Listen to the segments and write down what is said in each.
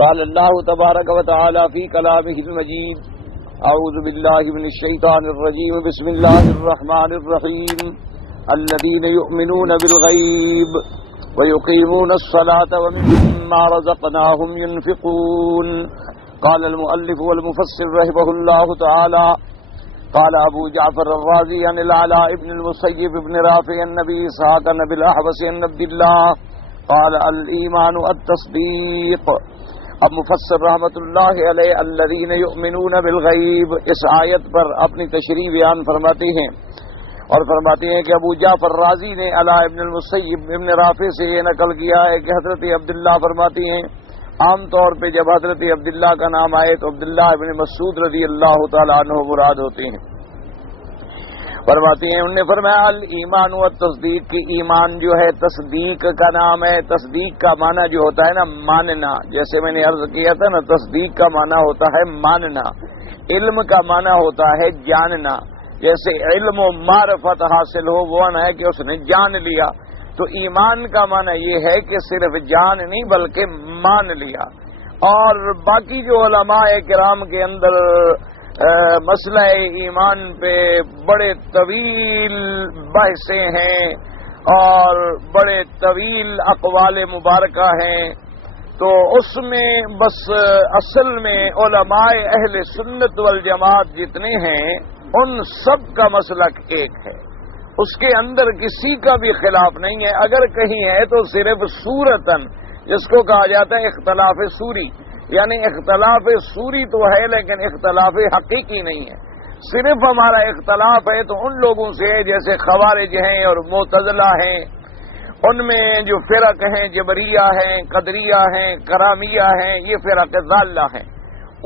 قال الله تبارك وتعالى في كلامه المجيد أعوذ بالله من الشيطان الرجيم بسم الله الرحمن الرحيم الذين يؤمنون بالغيب ويقيمون الصلاة ومما رزقناهم ينفقون. قال المؤلف والمفسر رحمه الله تعالى قال أبو جعفر الرازي عن العلاء بن المسيب بن رافع النبي إسحاق بن الأحوص عن عبد الله قال الإيمان التصديق. اب مفسر رحمۃ اللہ علیہ الذین یؤمنون بالغیب اس آیت پر اپنی تشریح بیان فرماتے ہیں اور فرماتے ہیں کہ ابو جعفر رازی نے علاء ابن المسیب ابن رافع سے یہ نقل کیا ہے کہ حضرت عبداللہ فرماتی ہیں عام طور پہ جب حضرت عبداللہ کا نام آئے تو عبداللہ ابن مسعود رضی اللہ تعالیٰ عنہ مراد ہوتے ہیں. فرماتی ہیں انہوں نے فرمایا الایمان و تصدیق کی ایمان جو ہے تصدیق کا نام ہے. تصدیق کا معنی جو ہوتا ہے نا ماننا، جیسے میں نے عرض کیا تھا نا تصدیق کا معنی ہوتا ہے ماننا، علم کا معنی ہوتا ہے جاننا. جیسے علم و معرفت حاصل ہو وہ نہ ہے کہ اس نے جان لیا، تو ایمان کا معنی یہ ہے کہ صرف جان نہیں بلکہ مان لیا. اور باقی جو علماء کرام کے اندر مسئلہ ایمان پہ بڑے طویل بحثیں ہیں اور بڑے طویل اقوال مبارکہ ہیں، تو اس میں بس اصل میں علماء اہل سنت والجماعت جتنے ہیں ان سب کا مسلک ایک ہے، اس کے اندر کسی کا بھی خلاف نہیں ہے. اگر کہیں ہے تو صرف صورتاً، جس کو کہا جاتا ہے اختلاف صوری، یعنی اختلاف صوری تو ہے لیکن اختلاف حقیقی نہیں ہے. صرف ہمارا اختلاف ہے تو ان لوگوں سے ہے جیسے خوارج ہیں اور معتزلہ ہیں، ان میں جو فرق ہیں جبریہ ہیں، قدریہ ہیں، کرامیہ ہیں، یہ فرق ضالہ ہیں.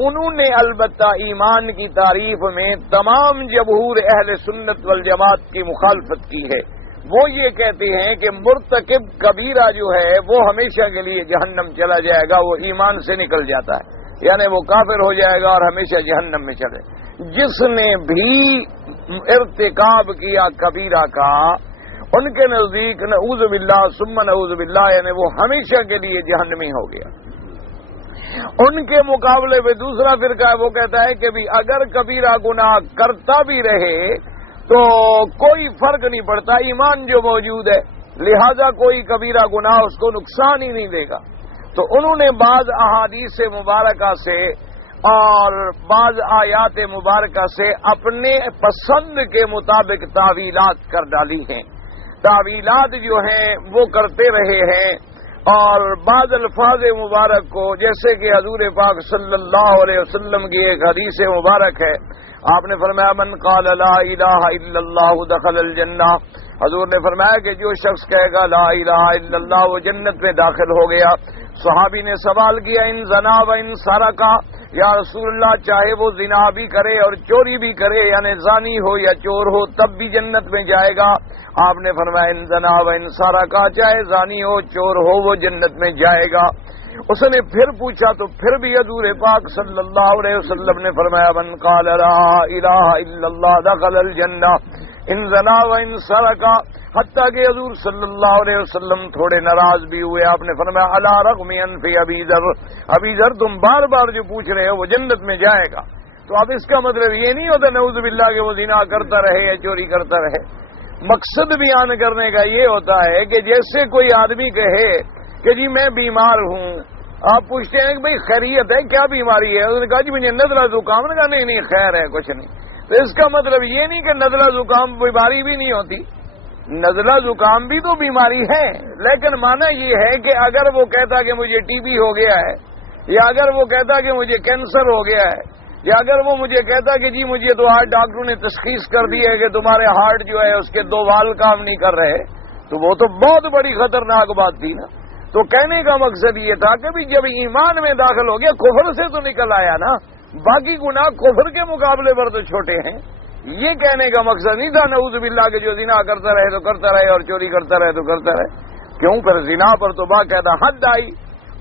انہوں نے البتہ ایمان کی تعریف میں تمام جمہور اہل سنت والجماعت کی مخالفت کی ہے. وہ یہ کہتے ہیں کہ مرتکب کبیرہ جو ہے وہ ہمیشہ کے لیے جہنم چلا جائے گا، وہ ایمان سے نکل جاتا ہے، یعنی وہ کافر ہو جائے گا اور ہمیشہ جہنم میں چلے. جس نے بھی ارتکاب کیا کبیرہ کا ان کے نزدیک نعوذ باللہ ثم نعوذ باللہ یعنی وہ ہمیشہ کے لیے جہنمی ہو گیا. ان کے مقابلے میں دوسرا فرقہ ہے وہ کہتا ہے کہ بھی اگر کبیرہ گناہ کرتا بھی رہے تو کوئی فرق نہیں پڑتا، ایمان جو موجود ہے لہذا کوئی کبیرہ گناہ اس کو نقصان ہی نہیں دے گا. تو انہوں نے بعض احادیث مبارکہ سے اور بعض آیات مبارکہ سے اپنے پسند کے مطابق تعویلات کر ڈالی ہیں. تعویلات جو ہیں وہ کرتے رہے ہیں اور بعض الفاظ مبارک کو، جیسے کہ حضور پاک صلی اللہ علیہ وسلم کی ایک حدیث مبارک ہے، آپ نے فرمایا من قال لا الہ الا اللہ دخل الجنہ. حضور نے فرمایا کہ جو شخص کہے گا لا الہ الا اللہ وہ جنت میں داخل ہو گیا. صحابی نے سوال کیا ان زنا و ان سرقہ، یا رسول اللہ چاہے وہ زنا بھی کرے اور چوری بھی کرے یعنی زانی ہو یا چور ہو تب بھی جنت میں جائے گا؟ آپ نے فرمایا ان زنا و ان سرقہ، چاہے زانی ہو چور ہو وہ جنت میں جائے گا. اس نے پھر پوچھا تو پھر بھی حضور پاک صلی اللہ علیہ وسلم نے فرمایا من قال لا الہ الا اللہ دخل الجنہ ان زنا و ان سرقہ، حتیٰ کہ حضور صلی اللہ علیہ وسلم تھوڑے ناراض بھی ہوئے. آپ نے فرمایا علی رغم انف ابی ذر، ابی ذر تم بار بار جو پوچھ رہے ہو وہ جنت میں جائے گا. تو اب اس کا مطلب یہ نہیں ہوتا نعوذ باللہ کہ وہ زنا کرتا رہے یا چوری کرتا رہے. مقصد بیان کرنے کا یہ ہوتا ہے کہ جیسے کوئی آدمی کہے کہ جی میں بیمار ہوں، آپ پوچھتے ہیں کہ بھئی خیریت ہے، کیا بیماری ہے؟ اس نے کہا جی مجھے نزلہ زکام. نے کہا نہیں خیر ہے کچھ نہیں. تو اس کا مطلب یہ نہیں کہ نزلہ زکام بیماری بھی نہیں ہوتی، نزلہ زکام بھی تو بیماری ہے، لیکن معنی یہ ہے کہ اگر وہ کہتا کہ مجھے ٹی بی ہو گیا ہے، یا اگر وہ کہتا کہ مجھے کینسر ہو گیا ہے، یا اگر وہ مجھے کہتا کہ جی مجھے تو آج ڈاکٹروں نے تشخیص کر دی ہے کہ تمہارے ہارٹ جو ہے اس کے 2 وال کام نہیں کر رہے، تو وہ تو بہت بڑی خطرناک بات تھی نا. تو کہنے کا مقصد یہ تھا کہ بھی جب ایمان میں داخل ہو گیا کفر سے تو نکل آیا نا، باقی گناہ کفر کے مقابلے پر تو چھوٹے ہیں. یہ کہنے کا مقصد نہیں تھا نعوذ باللہ کہ جو زنا کرتا رہے تو کرتا رہے اور چوری کرتا رہے تو کرتا رہے. کیوں؟ پھر زنا پر تو باقاعدہ حد آئی،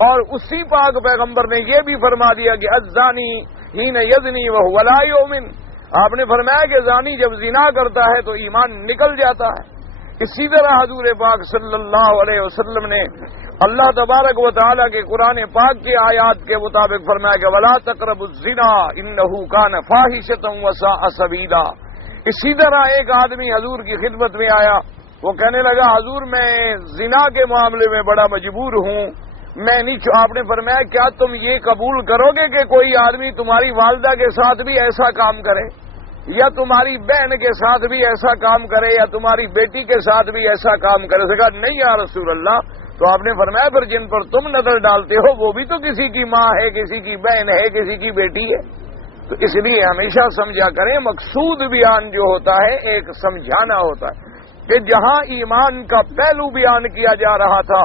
اور اسی پاک پیغمبر نے یہ بھی فرما دیا کہ الزانی حین یزنی وہو لا یؤمن. آپ نے فرمایا کہ زانی جب زنا کرتا ہے تو ایمان نکل جاتا ہے. اسی طرح حضور پاک صلی اللہ علیہ وسلم نے اللہ تبارک و تعالیٰ کے قرآن پاک کی آیات کے مطابق فرمایا کہ وَلَا تَقْرَبُوا الزِّنَا إِنَّهُ كَانَ فَاحِشَةً وَسَاءَ سَبِيلًا۔ اسی طرح ایک آدمی حضور کی خدمت میں آیا، وہ کہنے لگا حضور میں زنا کے معاملے میں بڑا مجبور ہوں، میں نہیں۔ آپ نے فرمایا کیا تم یہ قبول کرو گے کہ کوئی آدمی تمہاری والدہ کے ساتھ بھی ایسا کام کرے، یا تمہاری بہن کے ساتھ بھی ایسا کام کرے، یا تمہاری بیٹی کے ساتھ بھی ایسا کام کرے؟ اس نے کہا نہیں یا رسول اللہ۔ تو آپ نے فرمایا پھر جن پر تم نظر ڈالتے ہو وہ بھی تو کسی کی ماں ہے، کسی کی بہن ہے، کسی کی بیٹی ہے۔ تو اس لیے ہمیشہ سمجھا کریں، مقصود بیان جو ہوتا ہے ایک سمجھانا ہوتا ہے کہ جہاں ایمان کا پہلو بیان کیا جا رہا تھا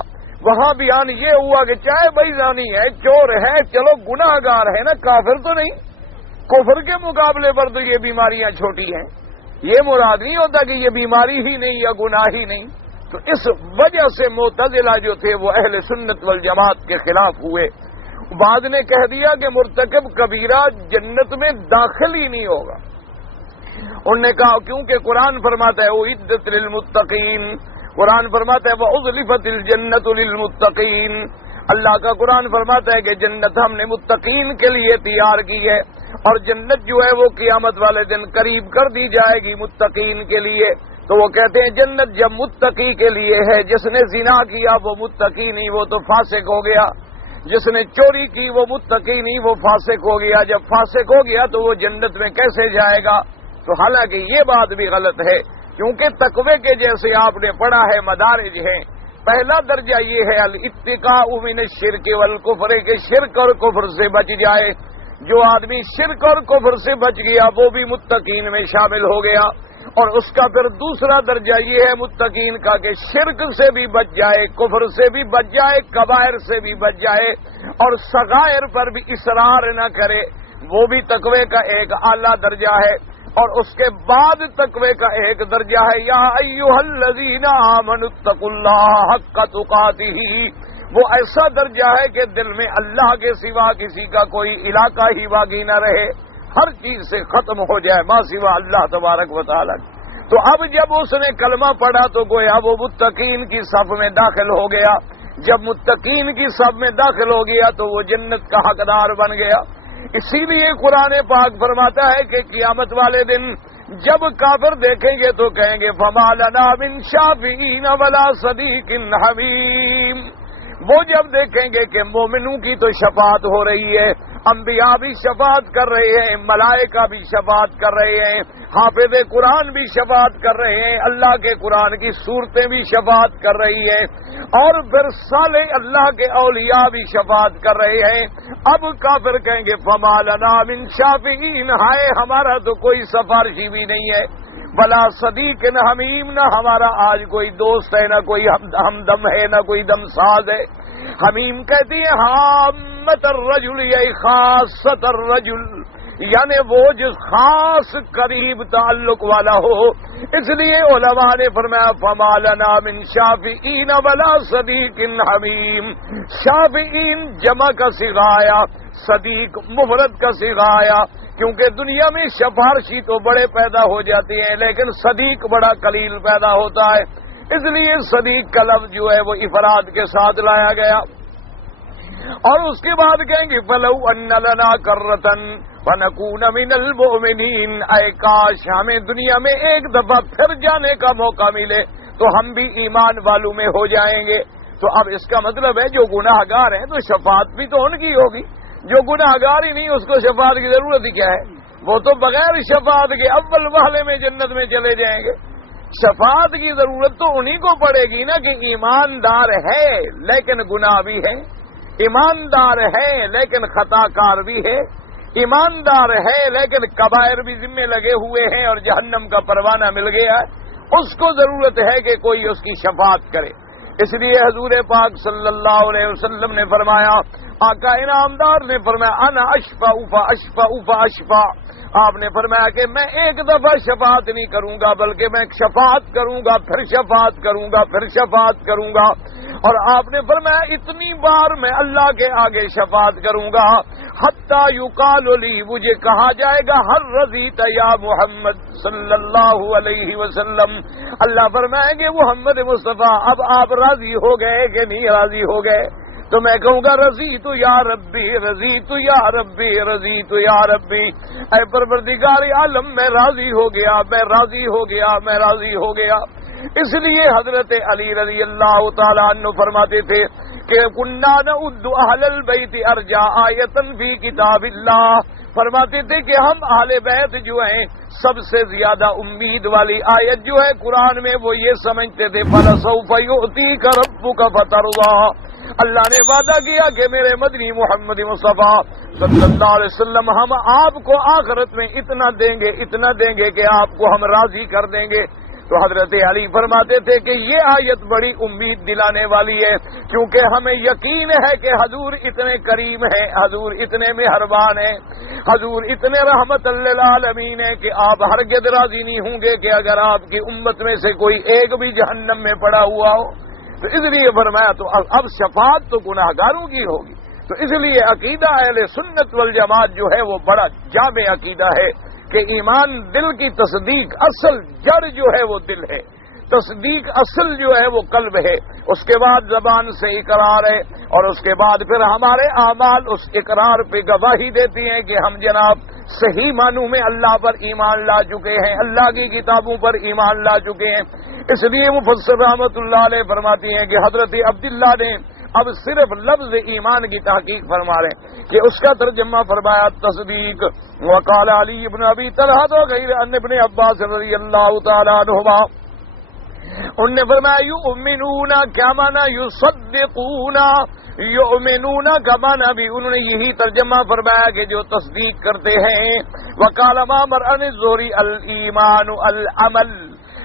وہاں بیان یہ ہوا کہ چاہے بھائی زانی ہے، چور ہے، چلو گناہ گار ہے نا، کافر تو نہیں۔ کفر کے مقابلے پر تو یہ بیماریاں چھوٹی ہیں، یہ مراد نہیں ہوتا کہ یہ بیماری ہی نہیں یا گناہ ہی نہیں۔ تو اس وجہ سے معتزلہ جو تھے وہ اہل سنت والجماعت کے خلاف ہوئے۔ بعض نے کہہ دیا کہ مرتکب کبیرہ جنت میں داخل ہی نہیں ہوگا۔ انہوں نے کہا کیونکہ قرآن فرماتا ہے اعدت للمتقین، قرآن فرماتا ہے وَأُزْلِفَتِ الْجَنَّةُ لِلْمُتَّقِينَ، اللہ کا قرآن فرماتا ہے کہ جنت ہم نے متقین کے لیے تیار کی ہے، اور جنت جو ہے وہ قیامت والے دن قریب کر دی جائے گی متقین کے لیے۔ تو وہ کہتے ہیں جنت جب متقی کے لیے ہے، جس نے زنا کیا وہ متقی نہیں، وہ تو فاسق ہو گیا، جس نے چوری کی وہ متقی نہیں، وہ فاسق ہو گیا، جب فاسق ہو گیا تو وہ جنت میں کیسے جائے گا؟ تو حالانکہ یہ بات بھی غلط ہے، کیونکہ تقوی کے جیسے آپ نے پڑھا ہے مدارج ہیں، پہلا درجہ یہ ہے الاتقاء من الشرک والکفر، کہ شرک اور کفر سے بچ جائے۔ جو آدمی شرک اور کفر سے بچ گیا وہ بھی متقین میں شامل ہو گیا، اور اس کا پھر دوسرا درجہ یہ ہے متقین کا کہ شرک سے بھی بچ جائے، کفر سے بھی بچ جائے، کبائر سے بھی بچ جائے، اور صغائر پر بھی اصرار نہ کرے، وہ بھی تقوی کا ایک اعلیٰ درجہ ہے۔ اور اس کے بعد تقوی کا ایک درجہ ہے یا ایھا الذین آمنوا اتقوا اللہ حق تقاتہ، وہ ایسا درجہ ہے کہ دل میں اللہ کے سوا کسی کا کوئی علاقہ ہی باقی نہ رہے، ہر چیز سے ختم ہو جائے ما سوا اللہ تبارک و تعالی۔ تو اب جب اس نے کلمہ پڑھا تو گویا وہ متقین کی صف میں داخل ہو گیا، جب متقین کی صف میں داخل ہو گیا تو وہ جنت کا حقدار بن گیا۔ اسی لیے قرآن پاک فرماتا ہے کہ قیامت والے دن جب کافر دیکھیں گے تو کہیں گے فما لنا من شافعین ولا صدیق حمیم، وہ جب دیکھیں گے کہ مومنوں کی تو شفاعت ہو رہی ہے، انبیاء بھی شفاعت کر رہے ہیں، ملائکہ بھی شفاعت کر رہے ہیں، حافظ قرآن بھی شفاعت کر رہے ہیں، اللہ کے قرآن کی صورتیں بھی شفاعت کر رہی ہیں، اور پھر صالح اللہ کے اولیاء بھی شفاعت کر رہے ہیں۔ اب کافر کہیں گے فما لنا من شافعین، ہائے ہمارا تو کوئی سفارشی بھی نہیں ہے، بلا صدیق نہ حمیم، نہ ہمارا آج کوئی دوست ہے، نہ کوئی ہمدم ہے، نہ کوئی دمساز ہے۔ حمیم کہتی ہے حامت الرجل یا خاصت الرجل، یعنی وہ جو خاص قریب تعلق والا ہو۔ اس لیے علماء نے فرمایا فما لنا من شافعین ولا صدیق حمیم، شافعین جمع کا صیغہ آیا، صدیق مفرد کا صیغہ آیا، کیونکہ دنیا میں سفارشی تو بڑے پیدا ہو جاتے ہیں لیکن صدیق بڑا قلیل پیدا ہوتا ہے، اس لیے صدیق کا لفظ جو ہے وہ افراد کے ساتھ لایا گیا۔ اور اس کے بعد کہیں گے فلو ان لنا کرۃ فنکون من المؤمنین، اے کاش ہمیں دنیا میں ایک دفعہ پھر جانے کا موقع ملے تو ہم بھی ایمان والوں میں ہو جائیں گے۔ تو اب اس کا مطلب ہے جو گناہ گار ہیں تو شفاعت بھی تو ان کی ہوگی، جو گناہ گار ہی نہیں اس کو شفاعت کی ضرورت ہی کیا ہے؟ وہ تو بغیر شفاعت کے اول وہلے میں جنت میں چلے جائیں گے۔ شفاعت کی ضرورت تو انہی کو پڑے گی نا کہ ایماندار ہے لیکن گناہ بھی ہے، ایماندار ہے لیکن خطا کار بھی ہے، ایماندار ہے لیکن کبائر بھی ذمے لگے ہوئے ہیں اور جہنم کا پروانہ مل گیا ہے، اس کو ضرورت ہے کہ کوئی اس کی شفاعت کرے۔ اس لیے حضور پاک صلی اللہ علیہ وسلم نے فرمایا آقا انعامدار نے فرمایا انا اشفع فاشفع فاشفع، آپ نے فرمایا کہ میں ایک دفعہ شفاعت نہیں کروں گا بلکہ میں شفاعت کروں گا، پھر شفاعت کروں گا، پھر شفاعت کروں گا، اور آپ نے فرمایا اتنی بار میں اللہ کے آگے شفاعت کروں گا حتی یقال لی، مجھے کہا جائے گا ہر رضیت یا محمد صلی اللہ علیہ وسلم، اللہ فرمائیں گے محمد مصطفیٰ اب آپ راضی ہو گئے کہ نہیں راضی ہو گئے؟ تو میں کہوں گا رضیت یا ربی، رضیت یا ربی، رضیت یا ربی، اے پروردگار عالم میں راضی ہو گیا، میں راضی ہو گیا، میں راضی ہو گیا۔ اس لیے حضرت علی رضی اللہ تعالیٰ عنہ فرماتے تھے کہ کنا نعد اہل البیت ارجا آیۃ فی کتاب اللہ، فرماتے تھے کہ ہم اہل بیت جو ہیں سب سے زیادہ امید والی آیت جو ہے قرآن میں وہ یہ سمجھتے تھے فَلَسَوْفَ يُؤْتِيكَ رَبُّكَ فَتَرْضَىٰ، اللہ نے وعدہ کیا کہ میرے مدنی محمد مصطفیٰ صلی اللہ علیہ وسلم ہم آپ کو آخرت میں اتنا دیں گے، اتنا دیں گے کہ آپ کو ہم راضی کر دیں گے۔ تو حضرت علی فرماتے تھے کہ یہ آیت بڑی امید دلانے والی ہے، کیونکہ ہمیں یقین ہے کہ حضور اتنے کریم ہیں، حضور اتنے مہربان ہیں، حضور اتنے رحمت للعالمین ہیں کہ آپ ہرگز راضی نہیں ہوں گے کہ اگر آپ کی امت میں سے کوئی ایک بھی جہنم میں پڑا ہوا ہو۔ تو اس لیے فرمایا تو اب شفاعت تو گناہگاروں کی ہوگی، تو اس لیے عقیدہ اہل سنت والجماعت جو ہے وہ بڑا جامع عقیدہ ہے کہ ایمان دل کی تصدیق، اصل جڑ جو ہے وہ دل ہے، تصدیق اصل جو ہے وہ قلب ہے، اس کے بعد زبان سے اقرار ہے، اور اس کے بعد پھر ہمارے اعمال اس اقرار پہ گواہی دیتی ہیں کہ ہم جناب صحیح معنوں میں اللہ پر ایمان لا چکے ہیں، اللہ کی کتابوں پر ایمان لا چکے ہیں۔ اس لیے مفسر رحمۃ اللہ علیہ فرماتی ہیں کہ حضرت عبداللہ نے اب صرف لفظ ایمان کی تحقیق فرما رہے ہیں کہ اس کا ترجمہ فرمایا تصدیق، وقال علی ابن ابی طلحہ وغیر ان ابن عباس رضی اللہ تعالی عنہما، انہوں نے فرمایا یؤمنون کیا معنی یصدقون، یؤمنون کا معنی بھی انہوں نے یہی ترجمہ فرمایا کہ جو تصدیق کرتے ہیں۔ وقال معمر عن الزہری الایمان العمل،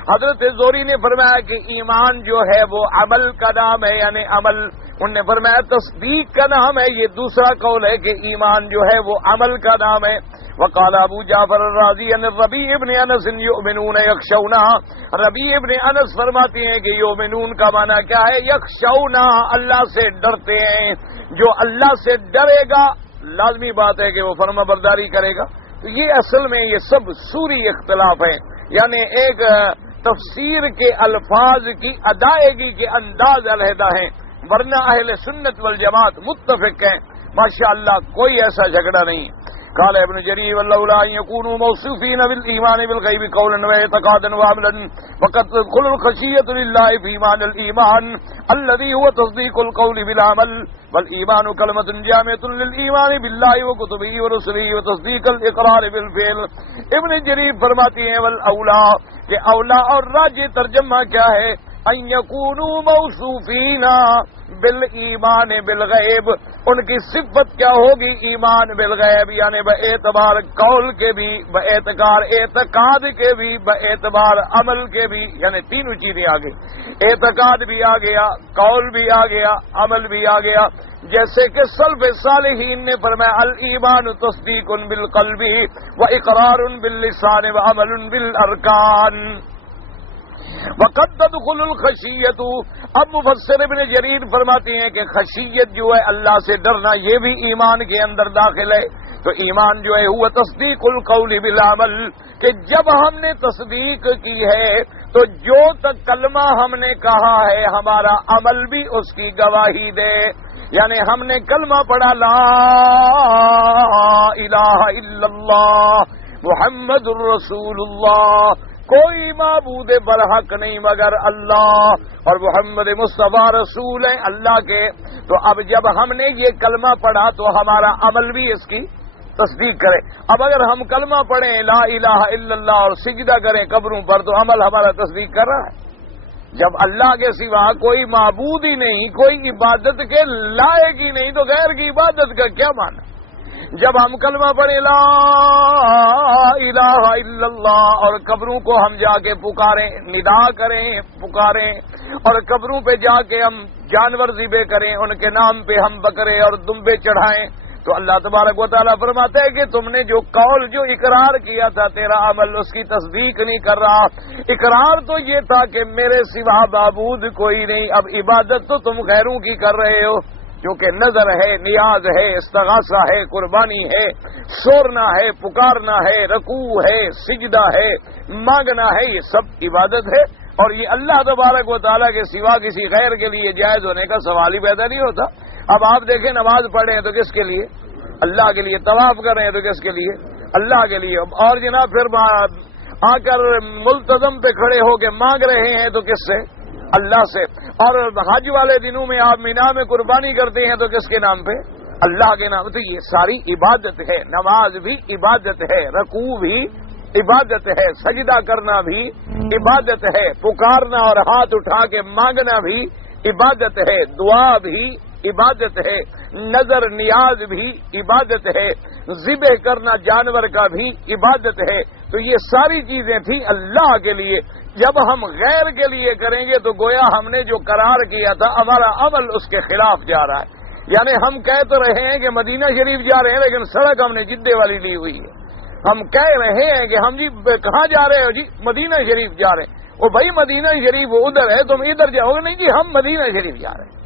حضرت زہری نے فرمایا کہ ایمان جو ہے وہ عمل کا نام ہے، یعنی عمل، انہوں نے فرمایا تصدیق کا نام ہے، یہ دوسرا قول ہے کہ ایمان جو ہے وہ عمل کا نام ہے۔ وقال ابو جعفر الرازی ان ربیع ابن انس یؤمنون یخشون، ربیع ابن انس فرماتے ہیں کہ یؤمنون کا معنی کیا ہے؟ یخشون، اللہ سے ڈرتے ہیں، جو اللہ سے ڈرے گا لازمی بات ہے کہ وہ فرما برداری کرے گا۔ تو یہ اصل میں یہ سب سوری اختلاف ہیں، یعنی ایک تفسیر کے الفاظ کی ادائیگی کے انداز علیحدہ ہیں، ورنہ اہل سنت والجماعت متفق ہیں، ماشاءاللہ کوئی ایسا جھگڑا نہیں۔ قال ابن جرير ولولا ان يكونوا موصوفين بالايمان بالغيب قولا واعتقادا وعملا فقد تدخل الخشيه لله في معنى الايمان الذي هو تصديق القول بالعمل، والايمان كلمه جامعه للايمان بالله وكتبه ورسله وتصديق الاقرار بالفعل۔ ابن جرير فرماتے ہیں والاولا کہ اولا اور راجح ترجمہ کیا ہے؟ ان یکونوا موصوفین بالایمان بالغیب، ان کی صفت کیا ہوگی؟ ایمان بالغیب، یعنی باعتبار قول کے بھی، باعتبار اعتقاد کے بھی، باعتبار عمل کے بھی، یعنی تینوں چیزیں آ گئی، اعتقاد بھی آ گیا، قول بھی آ گیا، عمل بھی آ گیا۔ جیسے کہ سلف صالحین نے فرمایا الایمان تصدیق بالقلب و اقرار باللسان و عمل بالارکان وقد تدخل الخشیت۔ اب مفسر ابن جریر فرماتے ہیں کہ خشیت جو ہے اللہ سے ڈرنا یہ بھی ایمان کے اندر داخل ہے۔ تو ایمان جو ہے ہوا تصدیق القول بالعمل، کہ جب ہم نے تصدیق کی ہے تو جو تک کلمہ ہم نے کہا ہے ہمارا عمل بھی اس کی گواہی دے، یعنی ہم نے کلمہ پڑھا لا الہ الا اللہ محمد الرسول اللہ، کوئی معبود برحق نہیں مگر اللہ، اور محمد مصطفیٰ رسول ہیں اللہ کے۔ تو اب جب ہم نے یہ کلمہ پڑھا تو ہمارا عمل بھی اس کی تصدیق کرے۔ اب اگر ہم کلمہ پڑھیں لا الہ الا اللہ اور سجدہ کریں قبروں پر تو عمل ہمارا تصدیق کر رہا ہے۔ جب اللہ کے سوا کوئی معبود ہی نہیں، کوئی عبادت کے لائق ہی نہیں، تو غیر کی عبادت کا کیا معنی؟ جب ہم کلمہ پڑھیں لا الہ الا اللہ اور قبروں کو ہم جا کے پکاریں، ندا کریں، پکاریں، اور قبروں پہ جا کے ہم جانور ذبح کریں، ان کے نام پہ ہم بکرے اور دمبے چڑھائیں، تو اللہ تبارک و تعالیٰ فرماتا ہے کہ تم نے جو قول، جو اقرار کیا تھا، تیرا عمل اس کی تصدیق نہیں کر رہا۔ اقرار تو یہ تھا کہ میرے سوا معبود کوئی نہیں، اب عبادت تو تم غیروں کی کر رہے ہو، کیونکہ نظر ہے، نیاز ہے، استغاثہ ہے، قربانی ہے، سورنا ہے، پکارنا ہے، رکوع ہے، سجدہ ہے، مانگنا ہے، یہ سب عبادت ہے، اور یہ اللہ تبارک و تعالیٰ کے سوا کسی غیر کے لیے جائز ہونے کا سوال ہی پیدا نہیں ہوتا۔ اب آپ دیکھیں نماز پڑھیں تو کس کے لیے؟ اللہ کے لیے۔ طواف کر رہے ہیں تو کس کے لیے؟ اللہ کے لیے۔ اور جناب پھر آ کر ملتزم پہ کھڑے ہو کے مانگ رہے ہیں تو کس سے؟ اللہ سے۔ اور حج والے دنوں میں آپ مینا میں قربانی کرتے ہیں تو کس کے نام پہ؟ اللہ کے نام۔ تو یہ ساری عبادت ہے، نماز بھی عبادت ہے، رکوع بھی عبادت ہے، سجدہ کرنا بھی عبادت ہے، پکارنا اور ہاتھ اٹھا کے مانگنا بھی عبادت ہے، دعا بھی عبادت ہے، نظر نیاز بھی عبادت ہے، ذبح کرنا جانور کا بھی عبادت ہے۔ تو یہ ساری چیزیں تھیں اللہ کے لیے۔ جب ہم غیر کے لیے کریں گے تو گویا ہم نے جو قرار کیا تھا ہمارا عمل اس کے خلاف جا رہا ہے۔ یعنی ہم کہہ تو رہے ہیں کہ مدینہ شریف جا رہے ہیں، لیکن سڑک ہم نے جدے والی لی ہوئی ہے۔ ہم کہہ رہے ہیں کہ ہم جی کہاں جا رہے ہو؟ جی مدینہ شریف جا رہے ہیں۔ وہ بھائی مدینہ شریف وہ ادھر ہے، تم ادھر جاؤ گے؟ نہیں جی ہم مدینہ شریف جا رہے ہیں۔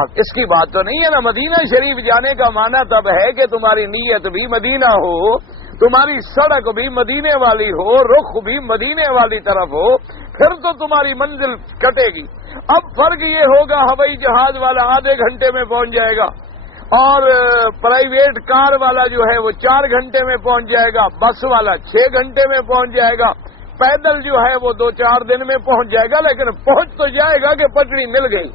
اب اس کی بات تو نہیں ہے نا۔ مدینہ شریف جانے کا معنی تب ہے کہ تمہاری نیت بھی مدینہ ہو، تمہاری سڑک بھی مدینے والی ہو، رخ بھی مدینے والی طرف ہو، پھر تو تمہاری منزل کٹے گی۔ اب فرق یہ ہوگا ہوائی جہاز والا آدھے گھنٹے میں پہنچ جائے گا، اور پرائیویٹ کار والا جو ہے وہ 4 گھنٹے میں پہنچ جائے گا، بس والا 6 گھنٹے میں پہنچ جائے گا، پیدل جو ہے وہ 2-4 دن میں پہنچ جائے گا، لیکن پہنچ تو جائے گا کہ پٹڑی مل گئی،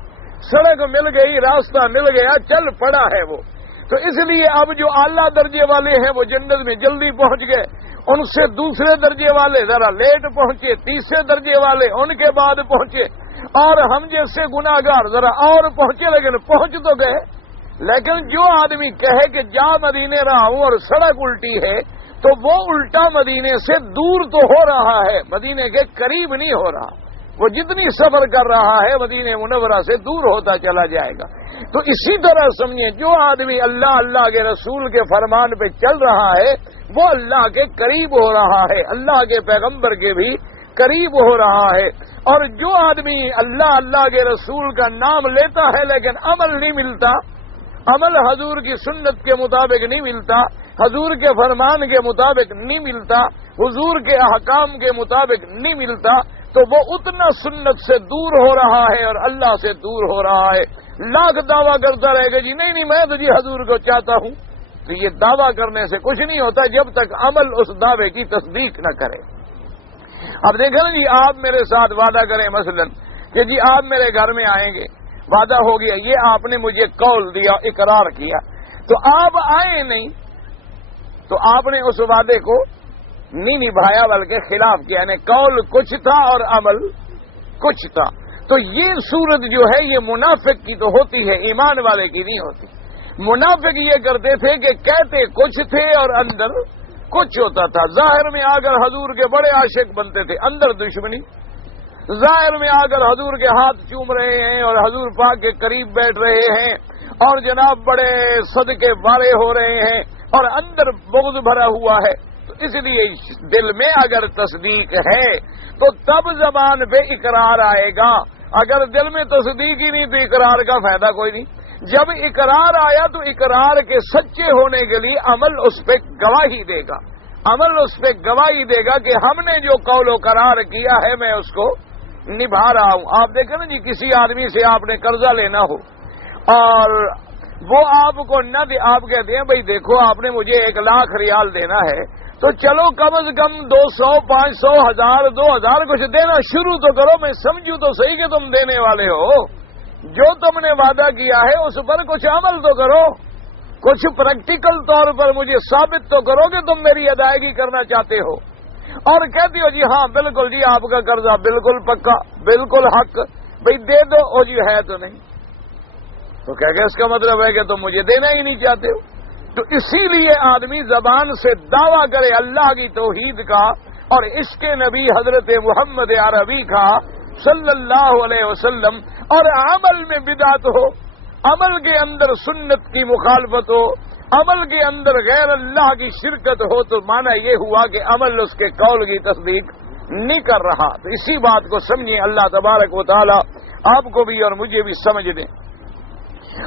سڑک مل گئی، راستہ مل گیا، چل پڑا ہے وہ۔ تو اس لیے اب جو اعلیٰ درجے والے ہیں وہ جنت میں جلدی پہنچ گئے، ان سے دوسرے درجے والے ذرا لیٹ پہنچے، تیسرے درجے والے ان کے بعد پہنچے، اور ہم جیسے گناہگار ذرا اور پہنچے، لیکن پہنچ تو گئے۔ لیکن جو آدمی کہے کہ جا مدینے رہا ہوں اور سڑک الٹی ہے، تو وہ الٹا مدینے سے دور تو ہو رہا ہے، مدینے کے قریب نہیں ہو رہا۔ وہ جتنی سفر کر رہا ہے مدینہ منورہ سے دور ہوتا چلا جائے گا۔ تو اسی طرح سمجھیں، جو آدمی اللہ کے رسول کے فرمان پہ چل رہا ہے وہ اللہ کے قریب ہو رہا ہے، اللہ کے پیغمبر کے بھی قریب ہو رہا ہے۔ اور جو آدمی اللہ کے رسول کا نام لیتا ہے لیکن عمل نہیں ملتا، عمل حضور کی سنت کے مطابق نہیں ملتا، حضور کے فرمان کے مطابق نہیں ملتا، حضور کے احکام کے مطابق نہیں ملتا، تو وہ اتنا سنت سے دور ہو رہا ہے اور اللہ سے دور ہو رہا ہے۔ لاکھ دعویٰ کرتا رہے گا جی نہیں میں تو جی حضور کو چاہتا ہوں، تو یہ دعویٰ کرنے سے کچھ نہیں ہوتا جب تک عمل اس دعوے کی تصدیق نہ کرے۔ اب دیکھیں نا جی، آپ میرے ساتھ وعدہ کریں مثلا کہ جی آپ میرے گھر میں آئیں گے، وعدہ ہو گیا، یہ آپ نے مجھے قول دیا، اقرار کیا، تو آپ آئے نہیں، تو آپ نے اس وعدے کو نہیں نبھایا بلکہ خلاف کیا، یعنی قول کچھ تھا اور عمل کچھ تھا۔ تو یہ صورت جو ہے یہ منافق کی تو ہوتی ہے، ایمان والے کی نہیں ہوتی۔ منافق یہ کرتے تھے کہ کہتے کچھ تھے اور اندر کچھ ہوتا تھا۔ ظاہر میں آ کر حضور کے بڑے عاشق بنتے تھے، اندر دشمنی۔ ظاہر میں آ کر حضور کے ہاتھ چوم رہے ہیں اور حضور پاک کے قریب بیٹھ رہے ہیں اور جناب بڑے صدقے وارے ہو رہے ہیں، اور اندر بغض بھرا ہوا ہے۔ اس لیے دل میں اگر تصدیق ہے تو تب زبان پہ اقرار آئے گا، اگر دل میں تصدیق ہی نہیں تو اقرار کا فائدہ کوئی نہیں۔ جب اقرار آیا تو اقرار کے سچے ہونے کے لیے عمل اس پہ گواہی دے گا، عمل اس پہ گواہی دے گا کہ ہم نے جو قول و قرار کیا ہے میں اس کو نبھا رہا ہوں۔ آپ دیکھیں نا جی، کسی آدمی سے آپ نے قرضہ لینا ہو اور وہ آپ کو نہ دے، آپ کہتے ہیں بھائی دیکھو آپ نے مجھے 1 لاکھ ریال دینا ہے، تو چلو کم از کم 200 500 1000 2000 کچھ دینا شروع تو کرو، میں سمجھوں تو صحیح کہ تم دینے والے ہو، جو تم نے وعدہ کیا ہے اس پر کچھ عمل تو کرو، کچھ پریکٹیکل طور پر مجھے ثابت تو کرو کہ تم میری ادائیگی کرنا چاہتے ہو۔ اور کہتی ہو جی ہاں بالکل جی آپ کا قرضہ بالکل پکا، بالکل حق، بھئی دے دو، او جی ہے تو نہیں، تو کیا کہ اس کا مطلب ہے کہ تم مجھے دینا ہی نہیں چاہتے ہو۔ تو اسی لیے آدمی زبان سے دعویٰ کرے اللہ کی توحید کا اور عشق نبی حضرت محمد عربی کا صلی اللہ علیہ وسلم، اور عمل میں بدعت ہو، عمل کے اندر سنت کی مخالفت ہو، عمل کے اندر غیر اللہ کی شرکت ہو، تو معنی یہ ہوا کہ عمل اس کے قول کی تصدیق نہیں کر رہا۔ تو اسی بات کو سمجھیں، اللہ تبارک و تعالی آپ کو بھی اور مجھے بھی سمجھ دیں۔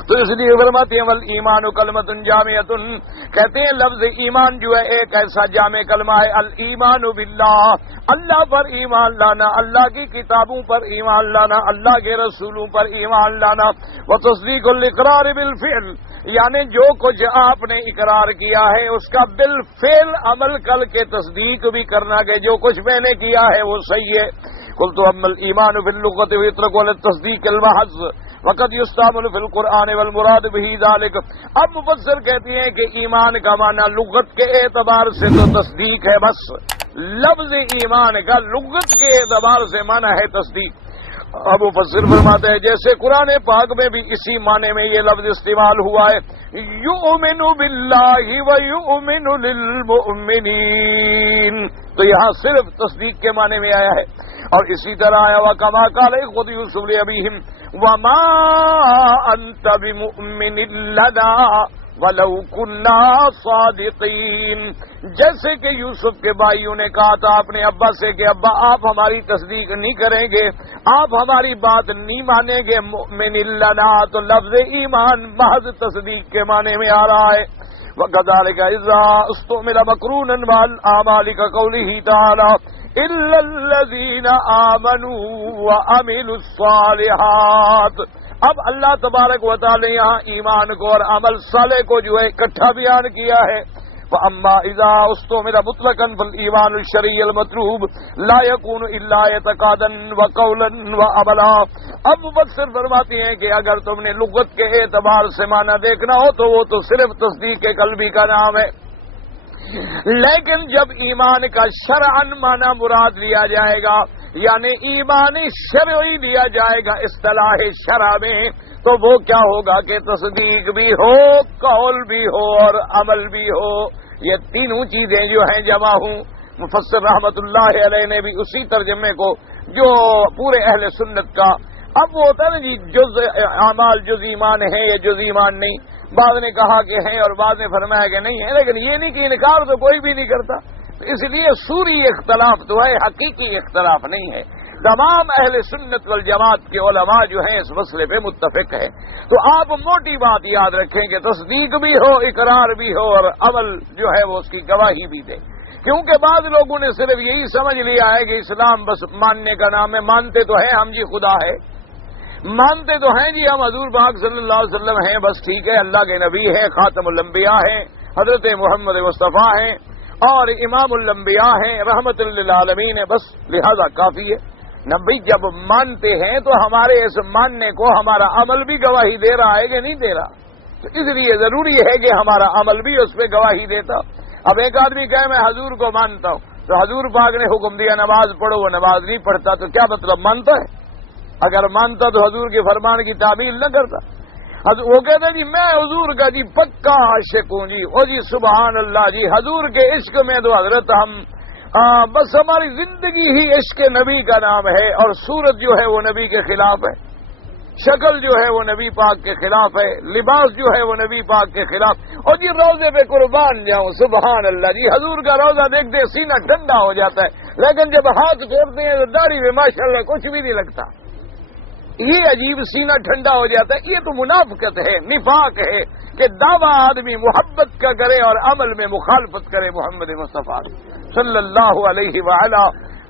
تو اس لیے فرماتے ہیں والایمان کلمۃ جامعۃ، کہتے ہیں لفظ ایمان جو ہے ایک ایسا جامع کلمہ ہے، الایمان باللہ، اللہ پر ایمان لانا، اللہ کی کتابوں پر ایمان لانا، اللہ کے رسولوں پر ایمان لانا، وتصدیق الاقرار بالفعل، یعنی جو کچھ آپ نے اقرار کیا ہے اس کا بالفعل عمل کر کے تصدیق بھی کرنا کہ جو کچھ میں نے کیا ہے وہ صحیح ہے۔ قلت اما الایمان باللغۃ ویطلق علی التصدیق المحض وقد یستعمل فی القرآن والمراد به ذلک۔ اب مفسر کہتے ہیں کہ ایمان کا معنی لغت کے اعتبار سے تو تصدیق ہے، بس لفظ ایمان کا لغت کے اعتبار سے معنی ہے تصدیق۔ اب مفسر فرماتے ہیں جیسے قرآن پاک میں بھی اسی معنی میں یہ لفظ استعمال ہوا ہے، یؤمن باللہ ویؤمن للمؤمنین، تو یہاں صرف تصدیق کے معنی میں آیا ہے۔ اور اسی طرح آیا وَكَمَا قَالَ إِخْوَةُ يُوسُفَ لِأَبِيهِمْ وَمَا أَنْتَ بِمُؤْمِنٍ لَنَا وَلَوْ كُنَّا صَادِقِينَ، جیسے کہ یوسف کے بھائیوں نے کہا تھا اپنے ابا سے کہ ابا آپ ہماری تصدیق نہیں کریں گے، آپ ہماری بات نہیں مانیں گے، مؤمن لنا تو لفظ ایمان محض تصدیق کے معنی میں آ رہا ہے۔ وَكَذَلِكَ إِذَا اسْتُعْمِلَ مَقْرُونًا مَعَ الْأَعْمَالِ كَقَوْلِهِ تَعَالَى إِلَّا الَّذِينَ آمَنُوا وَعَمِلُوا الصَّالِحَاتِ، اب اللہ تبارک و تعالی یہاں ایمان کو اور عمل صالح کو جو ہے اکٹھا بیان کیا ہے۔ فَأَمَّا إِذَا اسْتُعْمِلَ مُطْلَقًا فَالْإِيمَانُ الشَّرْعِيُّ الْمَطْلُوبُ لَا يَكُونُ إِلَّا اعْتِقَادًا وَقَوْلًا وَعَمَلًا۔ اب مفسر فرماتے ہیں کہ اگر تم نے لغت کے اعتبار سے معنی دیکھنا ہو تو وہ تو صرف تصدیق قلبی کا نام ہے، لیکن جب ایمان کا شرعاً معنی مراد لیا جائے گا، یعنی ایمانی شرعی لیا جائے گا اصطلاح شرع میں، تو وہ کیا ہوگا کہ تصدیق بھی ہو، قول بھی ہو اور عمل بھی ہو، یہ تینوں چیزیں جو ہیں جمع ہوں۔ مفسر رحمت اللہ علیہ نے بھی اسی ترجمے کو جو پورے اہل سنت کا، اب وہ ہوتا ہے نا جی جز اعمال جز ایمان ہے یا جز ایمان نہیں، بعض نے کہا کہ ہیں اور بعض نے فرمایا کہ نہیں ہے، لیکن یہ نہیں کہ انکار تو کوئی بھی نہیں کرتا، اس لیے سوری اختلاف تو ہے، حقیقی اختلاف نہیں ہے۔ تمام اہل سنت والجماعت کے علماء جو ہیں اس مسئلے پہ متفق ہے۔ تو آپ موٹی بات یاد رکھیں کہ تصدیق بھی ہو، اقرار بھی ہو اور عمل جو ہے وہ اس کی گواہی بھی دے، کیونکہ بعض لوگوں نے صرف یہی سمجھ لیا ہے کہ اسلام بس ماننے کا نام ہے، مانتے تو ہیں ہم جی خدا ہے، مانتے تو ہیں جی ہم حضور پاک صلی اللہ علیہ وسلم ہیں، بس ٹھیک ہے، اللہ کے نبی ہیں، خاتم الانبیاء ہیں، حضرت محمد مصطفیٰ ہیں اور امام الانبیاء ہیں، رحمت للعالمین ہے، بس لہذا کافی ہے۔ نبی جب مانتے ہیں تو ہمارے اس ماننے کو ہمارا عمل بھی گواہی دے رہا ہے کہ نہیں دے رہا، تو اس لیے ضروری ہے کہ ہمارا عمل بھی اس پہ گواہی دیتا۔ اب ایک آدمی کہے میں حضور کو مانتا ہوں، تو حضور پاک نے حکم دیا نماز پڑھو، وہ نماز نہیں پڑھتا، تو کیا مطلب مانتا ہے؟ اگر مانتا تو حضور کے فرمان کی تعمیل نہ کرتا۔ وہ کہتے ہیں جی میں حضور کا جی پکا عاشق ہوں جی، او جی سبحان اللہ جی، حضور کے عشق میں تو حضرت ہم بس ہماری زندگی ہی عشق نبی کا نام ہے، اور صورت جو ہے وہ نبی کے خلاف ہے، شکل جو ہے وہ نبی پاک کے خلاف ہے، لباس جو ہے وہ نبی پاک کے خلاف، اور جی روزے پہ قربان جاؤں سبحان اللہ جی، حضور کا روزہ دیکھتے سینہ ٹھنڈا ہو جاتا ہے، لیکن جب ہاتھ پھیرتے ہیں تو داڑھی میں ماشاءاللہ کچھ بھی نہیں لگتا، یہ عجیب سینہ ٹھنڈا ہو جاتا ہے۔ یہ تو منافقت ہے، نفاق ہے کہ دعویٰ آدمی محبت کا کرے اور عمل میں مخالفت کرے محمد مصطفیٰ صلی اللہ علیہ وآلہ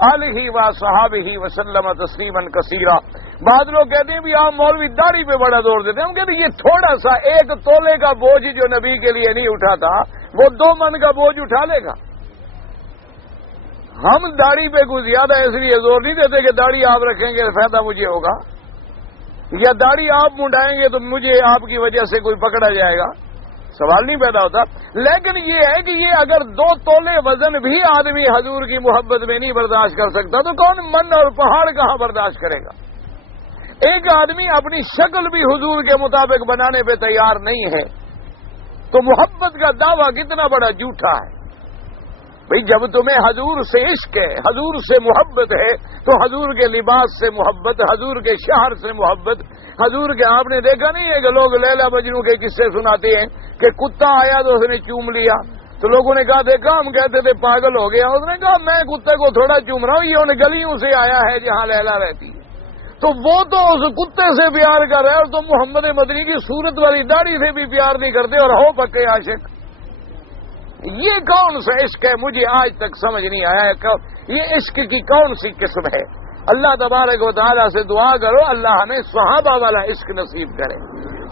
آلہ وصحابہ وسلم تسلیما کثیرا۔ بعض لوگ کہتے ہیں بھی آپ مولوی داڑھی پہ بڑا زور دیتے ہیں، ہم کہتے ہیں یہ تھوڑا سا ایک تولے کا بوجھ جو نبی کے لیے نہیں اٹھاتا وہ 2 من کا بوجھ اٹھا لے گا۔ ہم داڑھی پہ کچھ زیادہ اس لیے زور نہیں دیتے کہ داڑھی آپ رکھیں گے فائدہ مجھے ہوگا، یا داڑھی آپ منڈائیں گے تو مجھے آپ کی وجہ سے کوئی پکڑا جائے گا، سوال نہیں پیدا ہوتا۔ لیکن یہ ہے کہ یہ اگر 2 تولے وزن بھی آدمی حضور کی محبت میں نہیں برداشت کر سکتا تو کون من اور پہاڑ کہاں برداشت کرے گا؟ ایک آدمی اپنی شکل بھی حضور کے مطابق بنانے پہ تیار نہیں ہے تو محبت کا دعویٰ کتنا بڑا جھوٹا ہے بھئی. جب تمہیں حضور سے عشق ہے، حضور سے محبت ہے، تو حضور کے لباس سے محبت، حضور کے شہر سے محبت، حضور کے. آپ نے دیکھا نہیں ہے کہ لوگ لیلا مجنوں کے قصے سناتے ہیں کہ کتا آیا تو اس نے چوم لیا، تو لوگوں نے کہا دیکھا، ہم کہتے تھے پاگل ہو گیا. اس نے کہا میں کتے کو تھوڑا چوم رہا ہوں، یہ ان گلیوں سے آیا ہے جہاں لیلا رہتی ہے. تو وہ تو اس کتے سے پیار کر رہے ہیں اور تم محمد مدنی کی صورت والی داڑھی سے بھی پیار نہیں کرتے اور ہو پکے عاشق. یہ کون سا عشق ہے؟ مجھے آج تک سمجھ نہیں آیا یہ عشق کی کون سی قسم ہے. اللہ تبارک و تعالیٰ سے دعا کرو اللہ ہمیں صحابہ والا عشق نصیب کرے،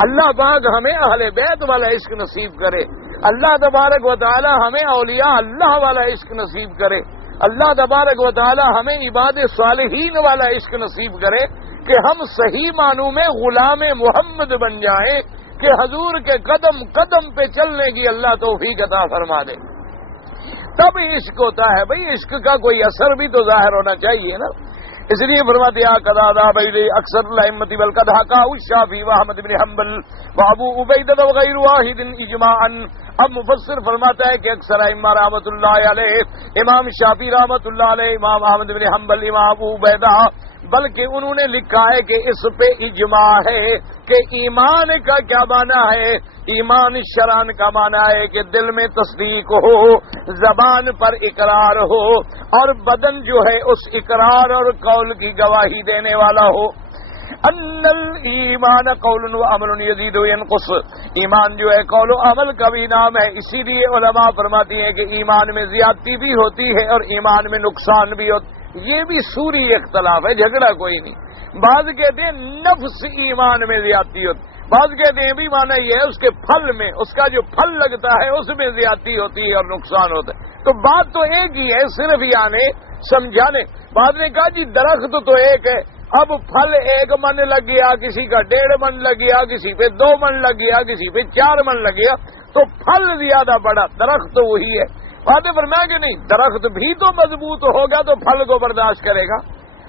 اللہ پاک ہمیں اہل بیت والا عشق نصیب کرے، اللہ تبارک و تعالیٰ ہمیں اولیاء اللہ والا عشق نصیب کرے، اللہ تبارک و تعالیٰ ہمیں عباد صالحین والا عشق نصیب کرے کہ ہم صحیح معنوں میں غلام محمد بن جائیں، کہ حضور کے قدم قدم پہ چلنے کی اللہ توفیق عطا فرما دے. تب عشق ہوتا ہے بھئی. عشق کا کوئی اثر بھی تو ظاہر ہونا چاہیے نا. اس لیے فرماتے ہیں قضا بھائی اکثر الائمۃ والقضا کا الشافعی و احمد بن حنبل و ابو عبیدہ وغیر واحد اجماعا. اب مفسر فرماتا ہے کہ اکثر ائمہ رحمۃ اللہ علیہ، امام شافعی رحمۃ اللہ علیہ، امام احمد بن حنبل، امام ابو عبیدہ، بلکہ انہوں نے لکھا ہے کہ اس پہ اجماع ہے کہ ایمان کا کیا معنی ہے. ایمان شرعاً کا معنی ہے کہ دل میں تصدیق ہو، زبان پر اقرار ہو، اور بدن جو ہے اس اقرار اور قول کی گواہی دینے والا ہو. ان الایمان قول و عمل یزید و ینقص. ایمان جو ہے قول و عمل کا بھی نام ہے. اسی لیے علماء فرماتی ہیں کہ ایمان میں زیادتی بھی ہوتی ہے اور ایمان میں نقصان بھی ہوتا ہے. یہ بھی سوری اختلاف ہے، جھگڑا کوئی نہیں. بعض کہتے ہیں نفس ایمان میں زیادتی ہوتی، بعض کہتے ہیں بھی معنی یہ ہے اس کے پھل میں، اس کا جو پھل لگتا ہے اس میں زیادتی ہوتی ہے اور نقصان ہوتا ہے. تو بات تو ایک ہی ہے، صرف یعنی سمجھانے. بعض نے کہا جی درخت تو ایک ہے، اب پھل 1 من لگ گیا، کسی کا 1.5 من لگ گیا، کسی پہ 2 من لگ گیا، کسی پہ 4 من لگ گیا، تو پھل زیادہ بڑا، درخت تو وہی ہے. باتیں فرمایا کہ نہیں، درخت بھی تو مضبوط ہوگا تو پھل کو برداشت کرے گا.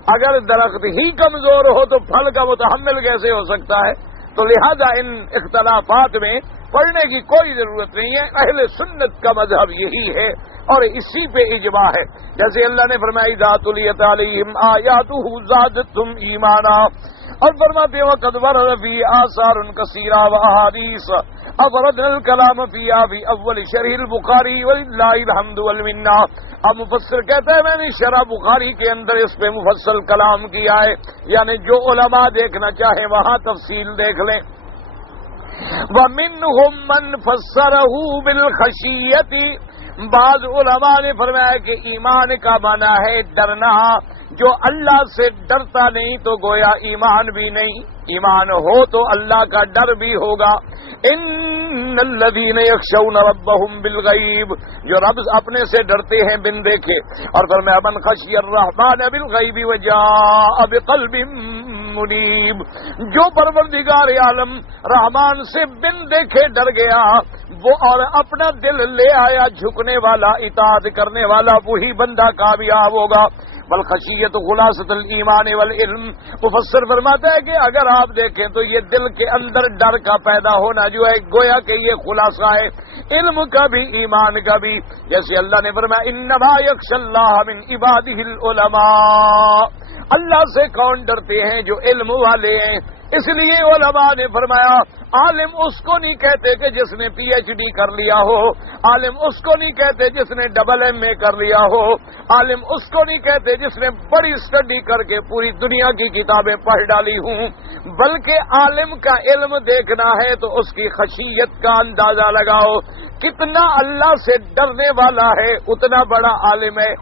اگر درخت ہی کمزور ہو تو پھل کا متحمل کیسے ہو سکتا ہے؟ تو لہذا ان اختلافات میں پڑھنے کی کوئی ضرورت نہیں ہے. اہل سنت کا مذہب یہی ہے اور اسی پہ اجماع ہے. جیسے اللہ نے فرمائی ذات الیت علیہم آیاتہ زادتہم ایمانا، اور فرماتے ہیں وقد ورد فی آثار کثیرہ و احادیث افردنا الکلام فیہا فی اول شرح البخاری وللہ الحمد والمنہ. اب مفسر کہتا ہے میں نے شرح بخاری کے اندر اس پہ مفصل کلام کیا ہے، یعنی جو علماء دیکھنا چاہیں وہاں تفصیل دیکھ لیں. وَمِنْهُمْ مَنْ فَسَّرَهُ بِالْخَشِيَّةِ. بعض علماء نے فرمایا کہ ایمان کا معنی ہے ڈرنا. جو اللہ سے ڈرتا نہیں تو گویا ایمان بھی نہیں. ایمان ہو تو اللہ کا ڈر بھی ہوگا. ان الذین یخشون ربهم بالغیب، جو رب اپنے سے ڈرتے ہیں بن دیکھے. اور فرمایا من خشی الرحمن بالغیب وجاء بقلب منیب. جو پروردگار عالم رحمان سے بن دیکھے ڈر گیا وہ اور اپنا دل لے آیا جھکنے والا، اطاعت کرنے والا، وہی بندہ کامیاب ہوگا. والخشیت خلاصۃ الایمان والعلم. مفسر فرماتا ہے کہ اگر آپ دیکھیں تو یہ دل کے اندر ڈر کا پیدا ہونا جو ہے گویا کہ یہ خلاصہ ہے علم کا بھی ایمان کا بھی. جیسے اللہ نے فرمایا انما یخشی اللہ من عبادہ العلماء. اللہ سے کون ڈرتے ہیں؟ جو علم والے ہیں. اس لیے علماء نے فرمایا عالم اس کو نہیں کہتے کہ جس نے پی ایچ ڈی کر لیا ہو، عالم اس کو نہیں کہتے جس نے ڈبل ایم اے کر لیا ہو، عالم اس کو نہیں کہتے جس نے بڑی اسٹڈی کر کے پوری دنیا کی کتابیں پڑھ ڈالی ہوں، بلکہ عالم کا علم دیکھنا ہے تو اس کی خشیت کا اندازہ لگاؤ. کتنا اللہ سے ڈرنے والا ہے اتنا بڑا عالم ہے.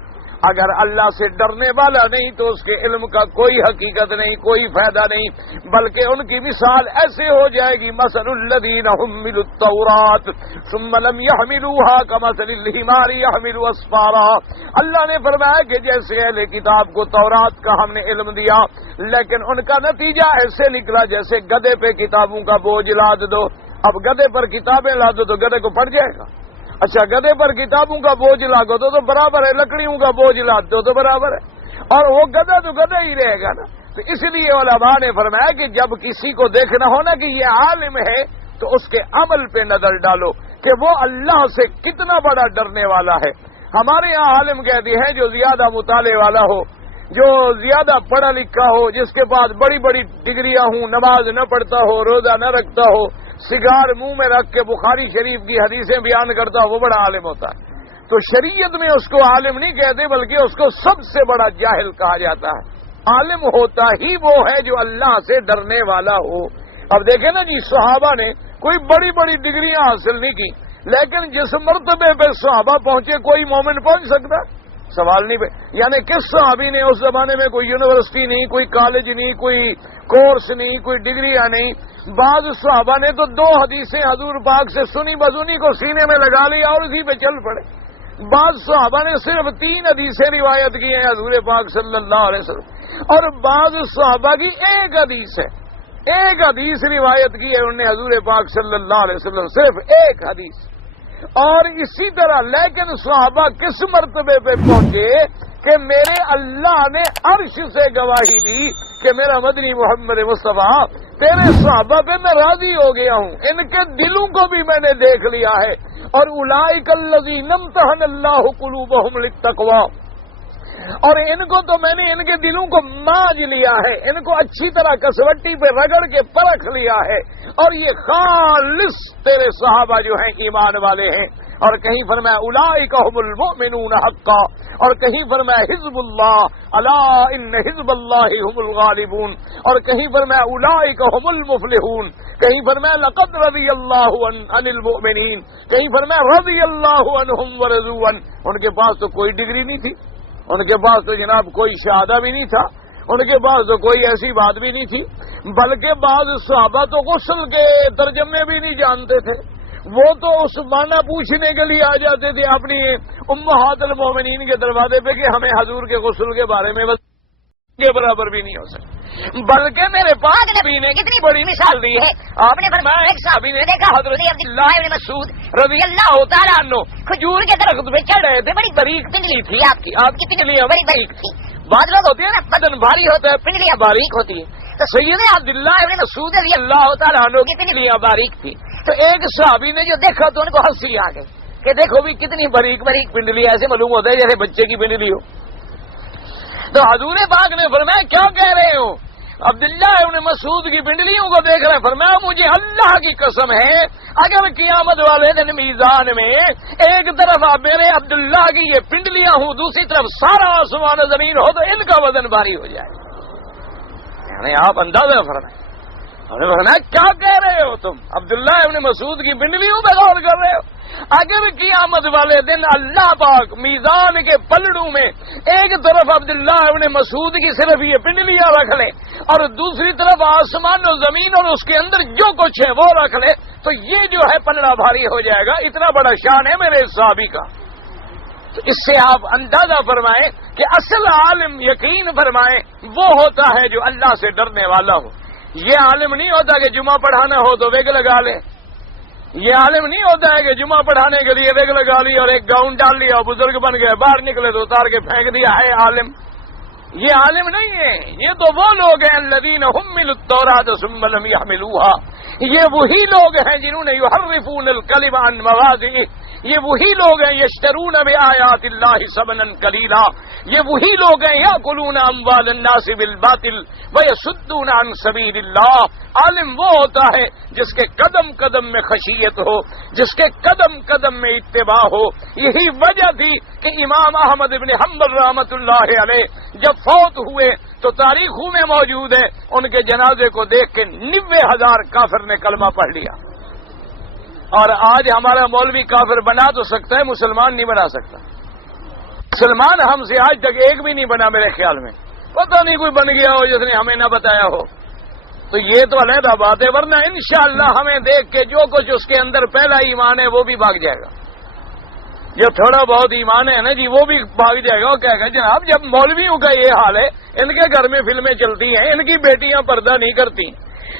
اگر اللہ سے ڈرنے والا نہیں تو اس کے علم کا کوئی حقیقت نہیں، کوئی فائدہ نہیں، بلکہ ان کی مثال ایسے ہو جائے گی مثل الذین حملوا التوراۃ ثم لم يحملوها كمثل الحمار يحمل اسفارا. اللہ نے فرمایا کہ جیسے اہل کتاب کو تورات کا ہم نے علم دیا لیکن ان کا نتیجہ ایسے نکلا جیسے گدھے پہ کتابوں کا بوجھ لاد دو. اب گدھے پر کتابیں لاد دو تو گدھے کو پڑ جائے گا. اچھا گدھے پر کتابوں کا بوجھ لاگو تو برابر ہے، لکڑیوں کا بوجھ لاد دو تو برابر ہے، اور وہ گدھا تو گدھا ہی رہے گا نا. تو اس لیے علماء نے فرمایا کہ جب کسی کو دیکھنا ہونا کہ یہ عالم ہے تو اس کے عمل پہ نظر ڈالو کہ وہ اللہ سے کتنا بڑا ڈرنے والا ہے۔ ہمارے یہاں عالم کہتے ہیں جو زیادہ مطالعے والا ہو، جو زیادہ پڑھا لکھا ہو، جس کے پاس بڑی بڑی ڈگریاں ہوں، نماز نہ پڑھتا ہو، روزہ نہ رکھتا ہو، سگار منہ میں رکھ کے بخاری شریف کی حدیثیں بیان کرتا ہو، وہ بڑا عالم ہوتا ہے۔ تو شریعت میں اس کو عالم نہیں کہتے، بلکہ اس کو سب سے بڑا جاہل کہا جاتا ہے۔ عالم ہوتا ہی وہ ہے جو اللہ سے ڈرنے والا ہو۔ اب دیکھیں نا جی، صحابہ نے کوئی بڑی بڑی ڈگریاں حاصل نہیں کی، لیکن جس مرتبے پہ صحابہ پہنچے کوئی مومن پہنچ سکتا؟ سوال نہیں پہ، یعنی کس صحابی نے اس زمانے میں کوئی یونیورسٹی نہیں، کوئی کالج نہیں، کوئی کورس نہیں، کوئی ڈگریاں نہیں۔ بعض صحابہ نے تو 2 حدیثیں حضور پاک سے سنی بسنی کو سینے میں لگا لیا اور اسی پہ چل پڑے۔ بعض صحابہ نے صرف 3 حدیثیں روایت کی ہیں حضور پاک صلی اللہ علیہ وسلم، اور بعض صحابہ کی 1 حدیث ہے، 1 حدیث روایت کی ہے انہوں نے حضور پاک صلی اللہ علیہ وسلم، صرف 1 حدیث۔ اور اسی طرح لیکن صحابہ کس مرتبے پہ پہنچے کہ میرے اللہ نے عرش سے گواہی دی کہ میرا مدنی محمد مصطفیٰ تیرے صحابہ پہ میں راضی ہو گیا ہوں، ان کے دلوں کو بھی میں نے دیکھ لیا ہے، اور اولئک الذین امتحن اللہ قلوبہم للتقوی، اور ان کو تو میں نے ان کے دلوں کو مانج لیا ہے، ان کو اچھی طرح کسوٹی پہ رگڑ کے پرکھ لیا ہے، اور یہ خالص تیرے صحابہ جو ہیں ایمان والے ہیں۔ اور کہیں فرمایا اولئک هم المؤمنون حقا، اور کہیں فرمایا حزب اللہ الا ان حزب اللہ هم الغالبون، اور کہیں فرمایا اولئک هم المفلحون، کہیں فرمایا لقد رضی اللہ عن المؤمنین، کہیں فرمایا رضی اللہ عنہم ورضوا عنہ۔ ان کے پاس تو کوئی ڈگری نہیں تھی، ان کے پاس تو جناب کوئی شہادہ بھی نہیں تھا، ان کے پاس تو کوئی ایسی بات بھی نہیں تھی، بلکہ بعض صحابہ تو غسل کے ترجمے بھی نہیں جانتے تھے، وہ تو اس معنی پوچھنے کے لیے آ جاتے تھے اپنی امہات المومنین کے دروازے پہ کہ ہمیں حضور کے غسل کے بارے میں بس کے برابر بھی نہیں ہو سکتے۔ بلکہ میرے پاک نبی نے کتنی بڑی مثال دی ہے، آپ نے فرمایا ایک صحابی نے دیکھا حضرت عبداللہ بن مسعود رضی اللہ تعالیٰ عنہ کھجور کے درخت پہ چڑھ رہے تھے، بڑی باریک پنڈلی تھی آپ کی پنڈلیاں بڑی باریک تھی، بعض لوگ ہوتے ہیں نا بدن بھاری ہوتا ہے پنڈلیاں باریک ہوتی ہیں، تو سیدنا عبداللہ بن مسعود رضی اللہ تعالیٰ عنہ کی پنڈلیاں باریک تھی، تو ایک صحابی نے جو دیکھا تو ان کو ہنسی آ گئی کہ دیکھو بھی کتنی باریک باریک پنڈلی، ایسے معلوم ہوتا ہے جیسے بچے کی پنڈلی ہو۔ تو حضور پاک نے فرمایا کیا کہہ رہے ہو؟ عبداللہ ابن مسعود کی پنڈلیوں کو دیکھ رہے، فرمایا مجھے اللہ کی قسم ہے اگر قیامت والے دن میزان میں ایک طرف آپ میرے عبداللہ کی یہ پنڈلیاں ہوں، دوسری طرف سارا آسمان و زمین ہو تو ان کا وزن بھاری ہو جائے۔ یعنی آپ اندازہ فرمائیں، فرمایا کیا کہہ رہے ہو تم؟ عبداللہ ابن مسعود کی پنڈلیوں پہ غور کر رہے ہو؟ اگر قیامت والے دن اللہ پاک میزان کے پلڑوں میں ایک طرف عبداللہ ابن مسعود کی صرف یہ پنڈلیاں رکھ لے اور دوسری طرف آسمان و زمین اور اس کے اندر جو کچھ ہے وہ رکھ لے تو یہ جو ہے پلڑا بھاری ہو جائے گا، اتنا بڑا شان ہے میرے صحابی کا۔ تو اس سے آپ اندازہ فرمائیں کہ اصل عالم یقین فرمائیں وہ ہوتا ہے جو اللہ سے ڈرنے والا ہو۔ یہ عالم نہیں ہوتا کہ جمعہ پڑھانا ہو تو ویگ لگا لے، یہ عالم نہیں ہوتا ہے کہ جمعہ پڑھانے کے لیے ویگ لگا لی اور ایک گاؤن ڈال لیا اور بزرگ بن گئے، باہر نکلے تو اتار کے پھینک دیا ہے عالم۔ یہ عالم نہیں ہے، یہ تو وہ لوگ ہیں الذین حملوا التوراۃ ثم لم یحملوها، یہ وہی لوگ ہیں جنہوں نے یحرفون الکلم عن مواضعہ، یہ وہی لوگ ہیں یشترون بآیات اللہ ثمنا قلیلا، یہ وہی لوگ ہیں یاکلون اموال الناس بالباطل ویصدون عن سبیل اللہ۔ عالم وہ ہوتا ہے جس کے قدم قدم میں خشیت ہو، جس کے قدم قدم میں اتباع ہو۔ یہی وجہ تھی کہ امام احمد بن حنبل رحمۃ اللہ علیہ جب فوت ہوئے تو تاریخوں میں موجود ہے ان کے جنازے کو دیکھ کے 90,000 کافر نے کلمہ پڑھ لیا۔ اور آج ہمارا مولوی کافر بنا تو سکتا ہے، مسلمان نہیں بنا سکتا۔ مسلمان ہم سے آج تک ایک بھی نہیں بنا میرے خیال میں، پتہ نہیں کوئی بن گیا ہو جس نے ہمیں نہ بتایا ہو، تو یہ تو علیحدہ بات ہے، ورنہ انشاءاللہ ہمیں دیکھ کے جو کچھ اس کے اندر پہلا ایمان ہے وہ بھی بھاگ جائے گا، جو تھوڑا بہت ایمان ہے نا جی وہ بھی بھاگ جائے گا۔ وہ کہے گا جناب جب مولویوں کا یہ حال ہے، ان کے گھر میں فلمیں چلتی ہیں، ان کی بیٹیاں پردہ نہیں کرتی،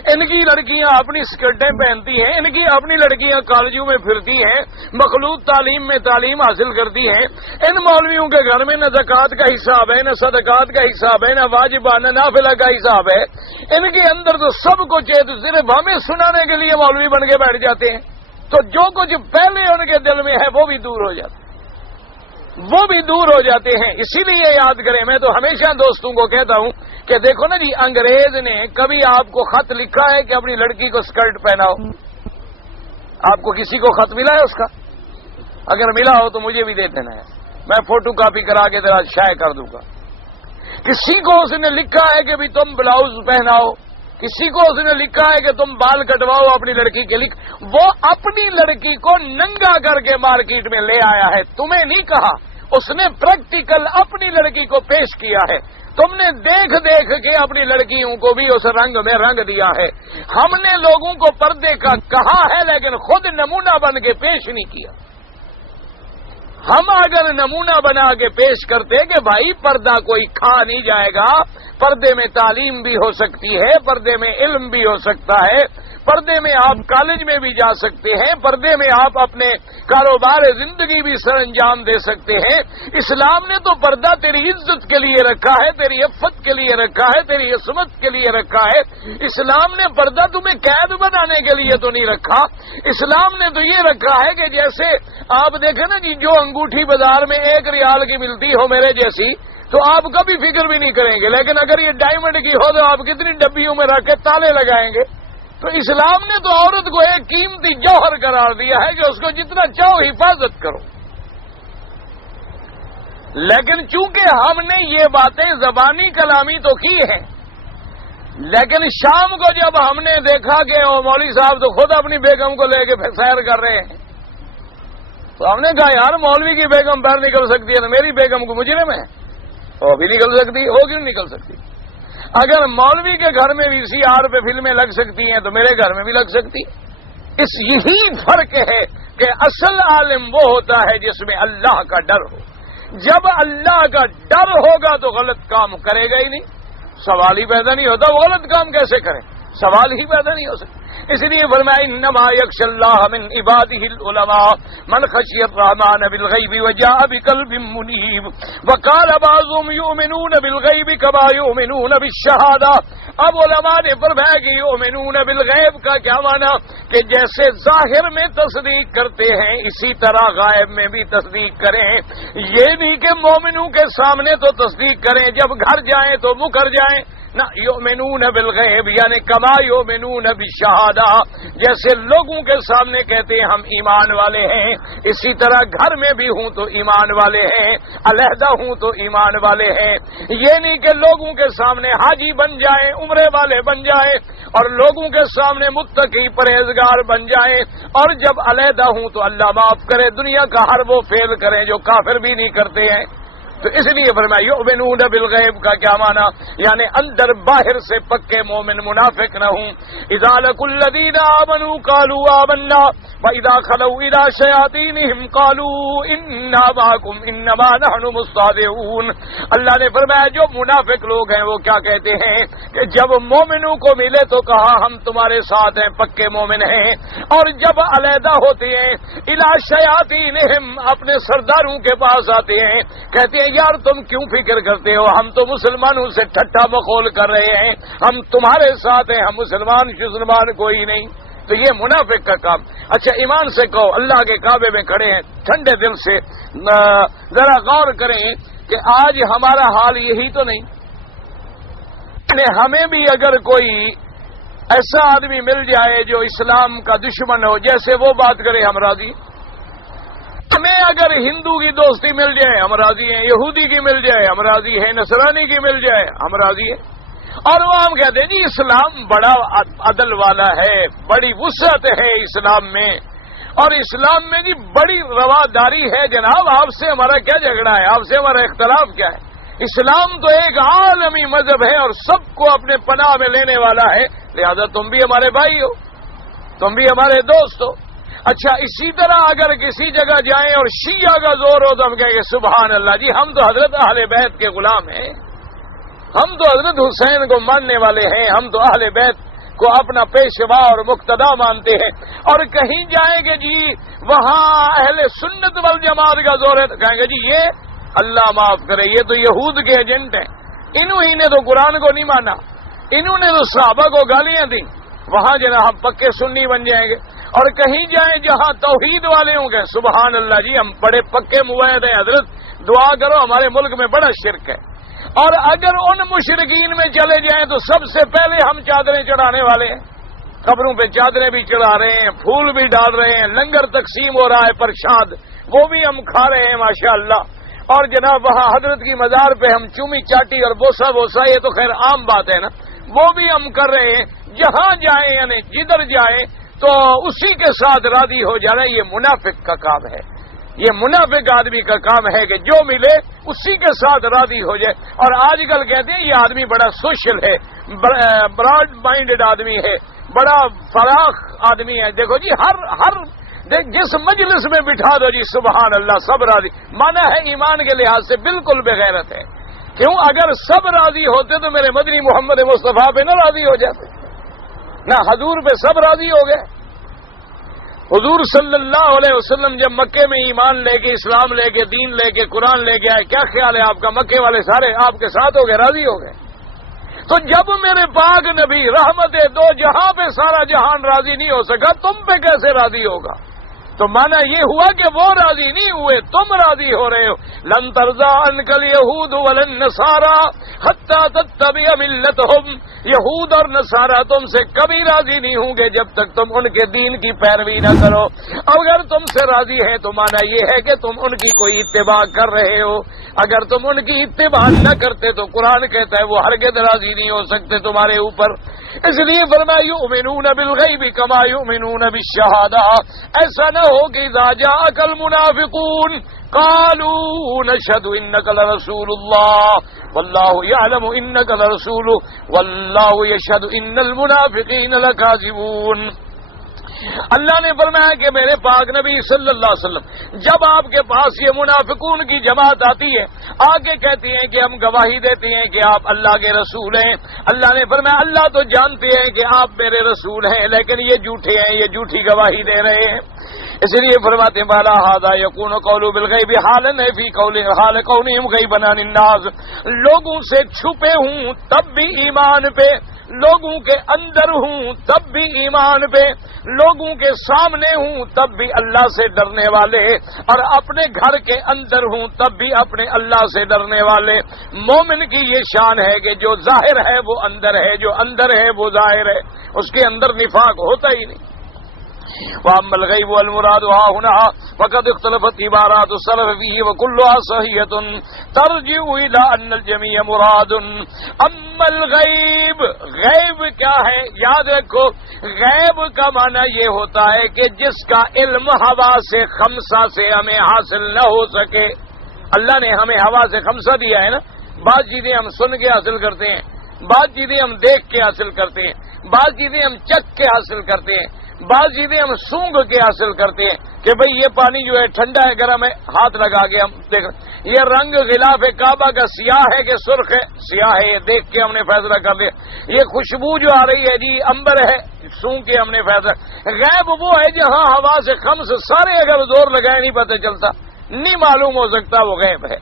ان کی لڑکیاں اپنی اسکرٹیں پہنتی ہیں، ان کی اپنی لڑکیاں کالجوں میں پھرتی ہیں، مخلوط تعلیم میں تعلیم حاصل کرتی ہیں، ان مولویوں کے گھر میں نہ زکوٰۃ کا حساب ہے، نہ صدقات کا حساب ہے، نہ واجبانہ نافلہ کا حساب ہے، ان کے اندر تو سب کچھ ہے، تو صرف ہمیں سنانے کے لیے مولوی بن کے بیٹھ جاتے ہیں، تو جو کچھ پہلے ان کے دل میں ہے وہ بھی دور ہو جاتا ہے، وہ بھی دور ہو جاتے ہیں۔ اسی لیے یاد کریں، میں تو ہمیشہ دوستوں کو کہتا ہوں کہ دیکھو نا جی، انگریز نے کبھی آپ کو خط لکھا ہے کہ اپنی لڑکی کو اسکرٹ پہناؤ؟ آپ کو کسی کو خط ملا ہے اس کا؟ اگر ملا ہو تو مجھے بھی دے دینا ہے، میں فوٹو کاپی کرا کے ذرا شائع کر دوں گا۔ کسی کو اس نے لکھا ہے کہ بھی تم بلاؤز پہناؤ، کسی کو اس نے لکھا ہے کہ تم بال کٹواؤ اپنی لڑکی کے لیے؟ وہ اپنی لڑکی کو ننگا کر کے مارکیٹ میں لے آیا ہے، تمہیں نہیں کہا، اس نے پریکٹیکل اپنی لڑکی کو پیش کیا ہے، تم نے دیکھ دیکھ کے اپنی لڑکیوں کو بھی اس رنگ میں رنگ دیا ہے۔ ہم نے لوگوں کو پردے کا کہا ہے لیکن خود نمونہ بن کے پیش نہیں کیا۔ ہم اگر نمونہ بنا کے پیش کرتے کہ بھائی پردہ کوئی کھا نہیں جائے گا، پردے میں تعلیم بھی ہو سکتی ہے، پردے میں علم بھی ہو سکتا ہے، پردے میں آپ کالج میں بھی جا سکتے ہیں، پردے میں آپ اپنے کاروبار زندگی بھی سر انجام دے سکتے ہیں۔ اسلام نے تو پردہ تیری عزت کے لیے رکھا ہے، تیری عفت کے لیے رکھا ہے، تیری عصمت کے لیے رکھا ہے۔ اسلام نے پردہ تمہیں قید بنانے کے لیے تو نہیں رکھا، اسلام نے تو یہ رکھا ہے کہ جیسے آپ دیکھیں نا جی، جو انگوٹھی بازار میں 1 ریال کی ملتی ہو میرے جیسی، تو آپ کبھی فکر بھی نہیں کریں گے، لیکن اگر یہ ڈائمنڈ کی ہو تو آپ کتنی ڈبیوں میں رکھ کے تالے لگائیں گے۔ تو اسلام نے تو عورت کو ایک قیمتی جوہر قرار دیا ہے کہ اس کو جتنا چاہو حفاظت کرو، لیکن چونکہ ہم نے یہ باتیں زبانی کلامی تو کی ہیں، لیکن شام کو جب ہم نے دیکھا کہ وہ مولوی صاحب تو خود اپنی بیگم کو لے کے سیر کر رہے ہیں، تو ہم نے کہا یار مولوی کی بیگم باہر نکل سکتی ہے تو میری بیگم کو مجرم ہے، وہ بھی نکل سکتی، وہ کیوں نکل سکتی؟ اگر مولوی کے گھر میں VCR پہ فلمیں لگ سکتی ہیں تو میرے گھر میں بھی لگ سکتی۔ یہی فرق ہے کہ اصل عالم وہ ہوتا ہے جس میں اللہ کا ڈر ہو۔ جب اللہ کا ڈر ہوگا تو غلط کام کرے گا ہی نہیں، سوال ہی پیدا نہیں ہوتا، وہ غلط کام کیسے کرے، سوال ہی پیدا نہیں ہو سکتا۔ اس لیے فرمایا انما یخشی اللہ من عبادہ العلماء من خشی الرحمن بالغیب وجاء بقلب منیب وقال بعضهم یؤمنون بالغیب کما یؤمنون بالشہادہ۔ اب علماء نے فرمایا کہ یؤمنون بالغیب کا کیا معنی کہ جیسے ظاہر میں تصدیق کرتے ہیں اسی طرح غائب میں بھی تصدیق کریں۔ یہ نہیں کہ مومنوں کے سامنے تو تصدیق کریں، جب گھر جائیں تو مکر جائیں، نہ یؤمنون بالغیب یعنی کما یؤمنون بالشہادہ، جیسے لوگوں کے سامنے کہتے ہیں ہم ایمان والے ہیں، اسی طرح گھر میں بھی ہوں تو ایمان والے ہیں، علیحدہ ہوں تو ایمان والے ہیں۔ یہ نہیں کہ لوگوں کے سامنے حاجی بن جائیں، عمرے والے بن جائیں، اور لوگوں کے سامنے متقی پرہیزگار بن جائیں، اور جب علیحدہ ہوں تو اللہ معاف کرے دنیا کا ہر وہ فعل کریں جو کافر بھی نہیں کرتے ہیں۔ تو اس لیے فرمایا یؤمنون بالغیب کا کیا معنی یعنی اندر باہر سے پکے مومن منافق نہ ہوں۔ اذا لقوا الذین آمنوا قالوا آمنا واذا خلوا الى شیاطینہم قالوا انا معکم انما نحن مستہزئون۔ اللہ نے فرمایا جو منافق لوگ ہیں وہ کیا کہتے ہیں کہ جب مومنوں کو ملے تو کہا ہم تمہارے ساتھ ہیں، پکے مومن ہیں، اور جب علیحدہ ہوتے ہیں الى شیاطینہم اپنے سرداروں کے پاس آتے ہیں، کہتے ہیں یار تم کیوں فکر کرتے ہو، ہم تو مسلمانوں سے ٹھٹا مخول کر رہے ہیں، ہم تمہارے ساتھ ہیں، ہم مسلمان کوئی نہیں۔ تو یہ منافق کا کام۔ اچھا ایمان سے کہو، اللہ کے کعبے میں کھڑے ہیں، ٹھنڈے دل سے ذرا غور کریں کہ آج ہمارا حال یہی تو نہیں؟ ہمیں بھی اگر کوئی ایسا آدمی مل جائے جو اسلام کا دشمن ہو، جیسے وہ بات کرے ہم راضی، ہمیں اگر ہندو کی دوستی مل جائے ہم راضی ہیں، یہودی کی مل جائے ہم راضی ہیں، نصرانی کی مل جائے ہم راضی ہیں، اور وہ ہم کہتے ہیں جی اسلام بڑا عدل والا ہے، بڑی وسعت ہے اسلام میں، اور اسلام میں جی بڑی رواداری ہے۔ جناب آپ سے ہمارا کیا جھگڑا ہے، آپ سے ہمارا اختلاف کیا ہے؟ اسلام تو ایک عالمی مذہب ہے اور سب کو اپنے پناہ میں لینے والا ہے، لہذا تم بھی ہمارے بھائی ہو، تم بھی ہمارے دوست ہو۔ اچھا اسی طرح اگر کسی جگہ جائیں اور شیعہ کا زور ہو تو ہم کہیں گے سبحان اللہ جی ہم تو حضرت اہل بیت کے غلام ہیں، ہم تو حضرت حسین کو ماننے والے ہیں، ہم تو اہل بیت کو اپنا پیشوا اور مقتدا مانتے ہیں، اور کہیں جائیں گے جی وہاں اہل سنت والجماعت کا زور ہے تو کہیں گے جی یہ اللہ معاف کرے یہ تو یہود کے ایجنٹ ہیں، انہوں ہی نے تو قرآن کو نہیں مانا، انہوں نے تو صحابہ کو گالیاں دیں، وہاں جناب ہم پکے سنی بن جائیں گے۔ اور کہیں جائیں جہاں توحید والے ہوں گے، سبحان اللہ جی ہم بڑے پکے موحد ہیں حضرت، دعا کرو ہمارے ملک میں بڑا شرک ہے۔ اور اگر ان مشرکین میں چلے جائیں تو سب سے پہلے ہم چادریں چڑھانے والے ہیں، قبروں پہ چادریں بھی چڑھا رہے ہیں، پھول بھی ڈال رہے ہیں، لنگر تقسیم ہو رہا ہے پرشاد، وہ بھی ہم کھا رہے ہیں ماشاءاللہ۔ اور جناب وہاں حضرت کی مزار پہ ہم چومی چاٹی اور بوسا بوسا، یہ تو خیر عام بات ہے نا، وہ بھی ہم کر رہے ہیں۔ جہاں جائیں یعنی جدھر جائیں تو اسی کے ساتھ راضی ہو جانا، یہ منافق کا کام ہے، یہ منافق آدمی کا کام ہے کہ جو ملے اسی کے ساتھ راضی ہو جائے۔ اور آج کل کہتے ہیں یہ آدمی بڑا سوشل ہے، براڈ مائنڈڈ آدمی ہے، بڑا فراخ آدمی ہے۔ دیکھو جی ہر جس مجلس میں بٹھا دو جی سبحان اللہ سب راضی، مانا ہے ایمان کے لحاظ سے بالکل بغیرت ہے۔ کیوں؟ اگر سب راضی ہوتے تو میرے مدنی محمد مصطفیٰ پہ نہ راضی ہو جاتے، نہ حضور پہ سب راضی ہو گئے۔ حضور صلی اللہ علیہ وسلم جب مکے میں ایمان لے کے، اسلام لے کے، دین لے کے، قرآن لے کے آئے، کیا خیال ہے آپ کا؟ مکے والے سارے آپ کے ساتھ ہو گئے، راضی ہو گئے۔ تو جب میرے پاک نبی رحمت دو جہاں پہ سارا جہان راضی نہیں ہو سکا، تم پہ کیسے راضی ہوگا؟ تو مانا یہ ہوا کہ وہ راضی نہیں ہوئے، تم راضی ہو رہے ہو۔ لن ترضى عنك اليهود ولا النصارى حتى تتبع ملتهم، یہود اور نصارہ تم سے کبھی راضی نہیں ہوں گے جب تک تم ان کے دین کی پیروی نہ کرو۔ اگر تم سے راضی ہے تو مانا یہ ہے کہ تم ان کی کوئی اتباع کر رہے ہو، اگر تم ان کی اتباع نہ کرتے تو قرآن کہتا ہے وہ ہرگز راضی نہیں ہو سکتے تمہارے اوپر۔ اس لیے فرمایا یؤمنون بالغیب کما یؤمنون بالشہادہ، ایسا نہ ہو کہ اذا جاءک المنافقون قالوا نشهد انك لرسول الله والله يعلم انك لرسوله والله يشهد ان المنافقين لكاذبون۔ اللہ نے فرمایا کہ میرے پاک نبی صلی اللہ علیہ وسلم جب آپ کے پاس یہ منافقون کی جماعت آتی ہے، آگے کہتی ہیں کہ ہم گواہی دیتے ہیں کہ آپ اللہ کے رسول ہیں، اللہ نے فرمایا اللہ تو جانتے ہیں کہ آپ میرے رسول ہیں، لیکن یہ جھوٹے ہیں، یہ جھوٹی گواہی دے رہے ہیں۔ اس لیے فرماتے ہیں بالا ھذا یکون قول بالغیب حالا فی قول حال کونہم غیبا عن الناس، لوگوں سے چھپے ہوں تب بھی ایمان پہ، لوگوں کے اندر ہوں تب بھی ایمان پہ، لوگوں کے سامنے ہوں تب بھی اللہ سے ڈرنے والے، اور اپنے گھر کے اندر ہوں تب بھی اپنے اللہ سے ڈرنے والے۔ مومن کی یہ شان ہے کہ جو ظاہر ہے وہ اندر ہے، جو اندر ہے وہ ظاہر ہے، اس کے اندر نفاق ہوتا ہی نہیں۔ وَأَمَّا الْغَيْبُ وَالْمُرَادُ هَا هُنَا فَقَدْ اخْتَلَفَتْ عِبَارَاتُ السَّلَفِ فِيهِ وَكُلُّهَا صَحِيحَةٌ تَرْجِعُ إِلَىٰ أَنَّ الْجَمِيعَ مُرَادٌ۔ أَمَّا الْغَيْبُ، غیب کیا ہے؟ یاد رکھو غیب کا معنی یہ ہوتا ہے کہ جس کا علم حواس خمسہ سے ہمیں حاصل نہ ہو سکے۔ اللہ نے ہمیں حواس خمسہ دیا ہے نا، بعض چیزیں ہم سن کے حاصل کرتے ہیں، بعض چیزیں ہم دیکھ کے حاصل کرتے ہیں، بعض چیزیں ہم چکھ کے حاصل کرتے ہیں، بعض چیزیں ہم سونگھ کے حاصل کرتے ہیں کہ بھئی یہ پانی جو ہے ٹھنڈا ہے گرم ہے، ہاتھ لگا کے ہم دیکھ، یہ رنگ غلاف کعبہ کا سیاہ ہے کہ سرخ ہے، سیاہ ہے، یہ دیکھ کے ہم نے فیصلہ کر لیا۔ یہ خوشبو جو آ رہی ہے جی امبر ہے، سونگھ کے ہم نے فیصلہ۔ غیب وہ ہے جہاں ہوا سے خمس سارے اگر زور لگائے نہیں پتہ چلتا، نہیں معلوم ہو سکتا، وہ غیب ہے۔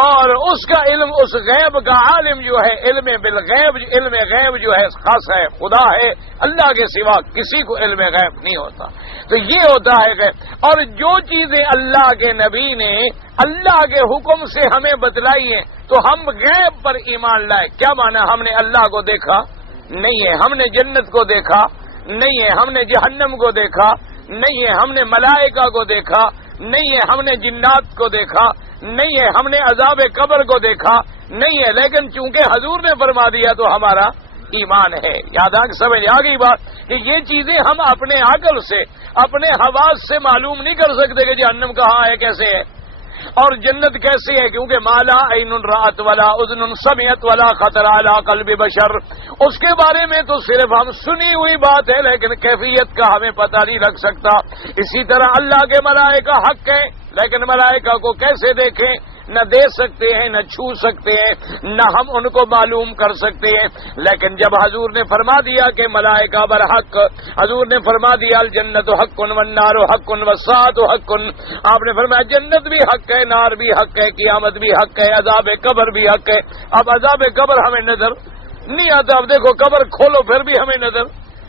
اور اس کا علم، اس غیب کا عالم جو ہے، علم بالغیب، علم غیب جو ہے خاص ہے، خدا ہے، اللہ کے سوا کسی کو علم غیب نہیں ہوتا۔ تو یہ ہوتا ہے غیب۔ اور جو چیزیں اللہ کے نبی نے اللہ کے حکم سے ہمیں بتلائی ہیں تو ہم غیب پر ایمان لائے۔ کیا معنی؟ ہم نے اللہ کو دیکھا نہیں ہے، ہم نے جنت کو دیکھا نہیں ہے، ہم نے جہنم کو دیکھا نہیں ہے، ہم نے ملائکہ کو دیکھا نہیں ہے، ہم نے جنات کو دیکھا نہیں ہے، ہم نے عذاب قبر کو دیکھا نہیں ہے، لیکن چونکہ حضور نے فرما دیا تو ہمارا ایمان ہے۔ یاد آ سمجھ آ گئی بات کہ یہ چیزیں ہم اپنے عقل سے، اپنے حواس سے معلوم نہیں کر سکتے کہ جہنم کہاں ہے، کیسے ہے، اور جنت کیسی ہے، کیونکہ مالا عین رات ولا اذن سمعت ولا خطر علی قلب بشر، اس کے بارے میں تو صرف ہم سنی ہوئی بات ہے لیکن کیفیت کا ہمیں پتہ نہیں لگ سکتا۔ اسی طرح اللہ کے ملائکہ حق ہیں، لیکن ملائکہ کو کیسے دیکھیں، نہ دے سکتے ہیں، نہ چھو سکتے ہیں، نہ ہم ان کو معلوم کر سکتے ہیں۔ لیکن جب حضور نے فرما دیا کہ ملائکہ برحق، حضور نے فرما دیا الجنت حق والنار حق والساعۃ حق، آپ نے فرمایا جنت بھی حق ہے، نار بھی حق ہے، قیامت بھی حق ہے، عذاب قبر بھی حق ہے۔ اب عذاب قبر ہمیں نظر نہیں آتا، اب دیکھو قبر کھولو پھر بھی ہمیں نظر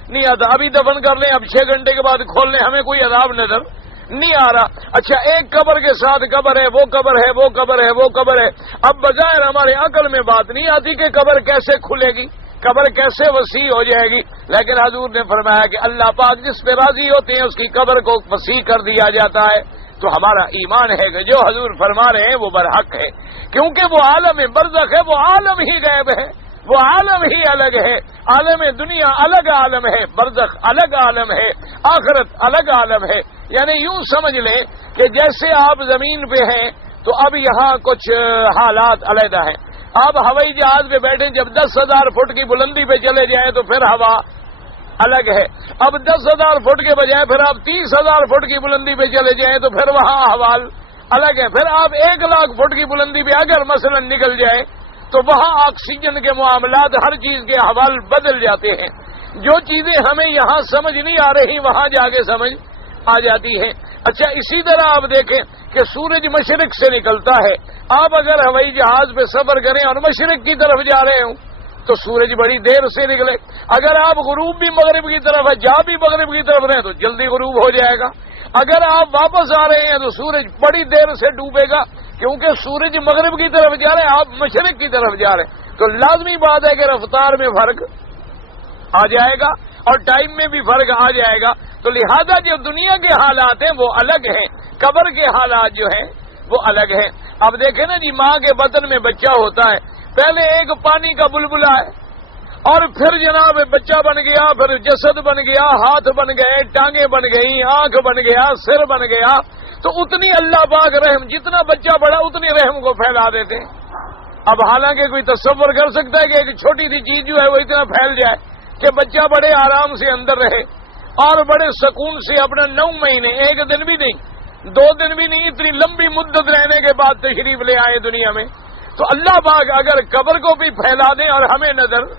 نہیں آتا، ابھی دفن کر لیں اب 6 گھنٹے کے بعد کھول لیں ہمیں کوئی عذاب نظر نہیں آ رہا۔ اچھا ایک قبر کے ساتھ قبر ہے، وہ قبر ہے، وہ قبر ہے، وہ قبر ہے، اب بظاہر ہمارے عقل میں بات نہیں آتی کہ قبر کیسے کھلے گی، قبر کیسے وسیع ہو جائے گی، لیکن حضور نے فرمایا کہ اللہ پاک جس پہ راضی ہوتے ہیں اس کی قبر کو وسیع کر دیا جاتا ہے۔ تو ہمارا ایمان ہے کہ جو حضور فرما رہے ہیں وہ برحق ہے، کیونکہ وہ عالم برزخ ہے، وہ عالم ہی غیب ہے، وہ عالم ہی الگ ہے۔ عالم دنیا الگ عالم ہے، برزخ الگ عالم ہے، آخرت الگ عالم ہے۔ یعنی یوں سمجھ لیں کہ جیسے آپ زمین پہ ہیں تو اب یہاں کچھ حالات علیحدہ ہیں، آپ ہوائی جہاز پہ بیٹھیں جب 10,000 فٹ کی بلندی پہ چلے جائیں تو پھر ہوا الگ ہے، اب 10,000 فٹ کے بجائے پھر آپ 30,000 فٹ کی بلندی پہ چلے جائیں تو پھر وہاں احوال الگ ہے، پھر آپ 1,00,000 فٹ کی بلندی پہ اگر مثلا نکل جائیں تو وہاں آکسیجن کے معاملات ہر چیز کے احوال بدل جاتے ہیں، جو چیزیں ہمیں یہاں سمجھ نہیں آ رہی وہاں جا کے سمجھ آ جاتی ہیں۔ اچھا اسی طرح آپ دیکھیں کہ سورج مشرق سے نکلتا ہے، آپ اگر ہوائی جہاز پہ سفر کریں اور مشرق کی طرف جا رہے ہوں تو سورج بڑی دیر سے نکلے، اگر آپ غروب بھی مغرب کی طرف ہے جا بھی مغرب کی طرف رہیں تو جلدی غروب ہو جائے گا، اگر آپ واپس آ رہے ہیں تو سورج بڑی دیر سے ڈوبے گا، کیونکہ سورج مغرب کی طرف جا رہے ہیں آپ مشرق کی طرف جا رہے ہیں، تو لازمی بات ہے کہ رفتار میں فرق آ جائے گا اور ٹائم میں بھی فرق آ جائے گا۔ تو لہذا جو دنیا کے حالات ہیں وہ الگ ہیں، قبر کے حالات جو ہیں وہ الگ ہیں۔ اب دیکھیں نا جی، ماں کے بدن میں بچہ ہوتا ہے، پہلے ایک پانی کا بلبلہ ہے اور پھر جناب بچہ بن گیا، پھر جسد بن گیا، ہاتھ بن گئے، ٹانگیں بن گئی، آنکھ بن گیا، سر بن گیا، تو اتنی اللہ پاک رحم، جتنا بچہ بڑا اتنی رحم کو پھیلا دیتے ہیں۔ اب حالانکہ کوئی تصور کر سکتا ہے کہ ایک چھوٹی سی چیز جو ہے وہ اتنا پھیل جائے کہ بچہ بڑے آرام سے اندر رہے اور بڑے سکون سے اپنا 9 مہینے، 1 دن بھی نہیں، 2 دن بھی نہیں، اتنی لمبی مدت رہنے کے بعد تشریف لے آئے دنیا میں۔ تو اللہ پاک اگر قبر کو بھی پھیلا دیں اور ہمیں نظر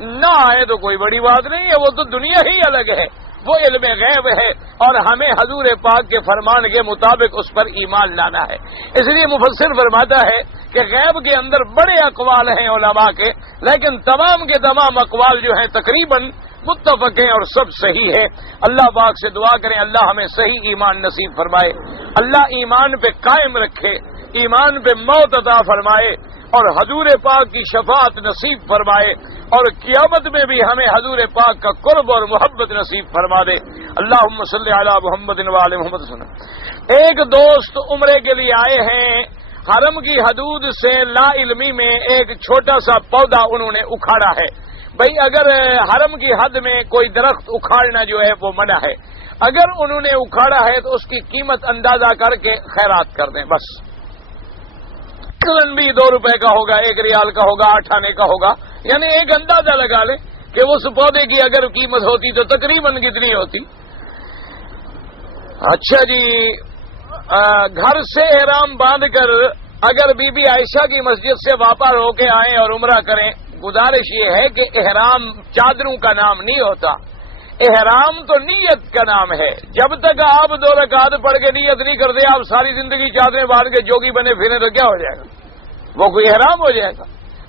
نہ آئے تو کوئی بڑی بات نہیں ہے، وہ تو دنیا ہی الگ ہے، وہ علم غیب ہے اور ہمیں حضور پاک کے فرمان کے مطابق اس پر ایمان لانا ہے۔ اس لیے مفسر فرماتا ہے کہ غیب کے اندر بڑے اقوال ہیں علماء کے، لیکن تمام کے تمام اقوال جو ہیں تقریباً متفق ہیں اور سب صحیح ہے۔ اللہ پاک سے دعا کریں اللہ ہمیں صحیح ایمان نصیب فرمائے، اللہ ایمان پہ قائم رکھے، ایمان پہ موت عطا فرمائے اور حضور پاک کی شفاعت نصیب فرمائے اور قیامت میں بھی ہمیں حضور پاک کا قرب اور محبت نصیب فرما دے۔ اللہم صلی علی محمد و علی محمد صلی اللہ علیہ وسلم۔ ایک دوست عمرے کے لیے آئے ہیں، حرم کی حدود سے لا علمی میں ایک چھوٹا سا پودا انہوں نے اکھاڑا ہے۔ بھئی اگر حرم کی حد میں کوئی درخت اکھاڑنا جو ہے وہ منع ہے، اگر انہوں نے اکھاڑا ہے تو اس کی قیمت اندازہ کر کے خیرات کر دیں بس، بھی 2 روپے کا ہوگا، 1 ریال کا ہوگا، 8 آنے کا ہوگا، یعنی ایک اندازہ لگا لیں کہ اس پودے کی اگر قیمت ہوتی تو تقریباً کتنی ہوتی۔ اچھا جی، گھر سے احرام باندھ کر اگر بی بی عائشہ کی مسجد سے واپس ہو کے آئیں اور عمرہ کریں، گزارش یہ ہے کہ احرام چادروں کا نام نہیں ہوتا، احرام تو نیت کا نام ہے۔ جب تک آپ 2 رکعت پڑھ کے نیت نہیں کرتے، آپ ساری زندگی چادریں باندھ کے جوگی بنے پھریں تو کیا ہو جائے گا؟ وہ کوئی احرام ہو جائے گا۔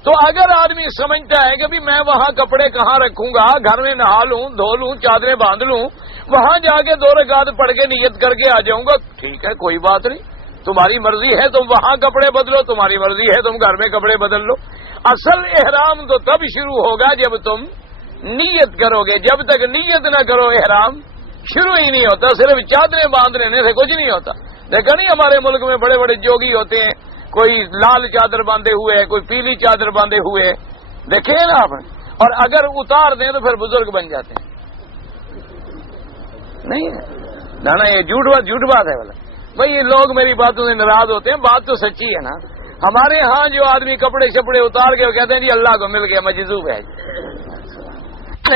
تو اگر آدمی سمجھتا ہے کہ بھی میں وہاں کپڑے کہاں رکھوں گا، گھر میں نہا لوں، دھو لوں، چادریں باندھ لوں، وہاں جا کے 2 رکعت پڑھ کے نیت کر کے آ جاؤں گا، ٹھیک ہے کوئی بات نہیں، تمہاری مرضی ہے تم وہاں کپڑے بدلو، تمہاری مرضی ہے تم گھر میں کپڑے بدل لو۔ اصل احرام تو تب شروع ہوگا جب تم نیت کرو گے، جب تک نیت نہ کرو احرام شروع ہی نہیں ہوتا۔ صرف چادریں باندھ لینے سے کچھ نہیں ہوتا۔ دیکھا نہیں ہمارے ملک میں بڑے بڑے جوگی ہوتے ہیں، کوئی لال چادر باندھے ہوئے ہے، کوئی پیلی چادر باندھے ہوئے ہے، دیکھیں نا آپ، اور اگر اتار دیں تو پھر بزرگ بن جاتے ہیں۔ نہیں نا، یہ جھوٹ بات ہے بھلا بھائی، یہ لوگ میری باتوں سے ناراض ہوتے ہیں، بات تو سچی ہے نا۔ ہمارے ہاں جو آدمی کپڑے شپڑے اتار کے وہ کہتے ہیں جی اللہ کو مل گیا مجذوب ہے،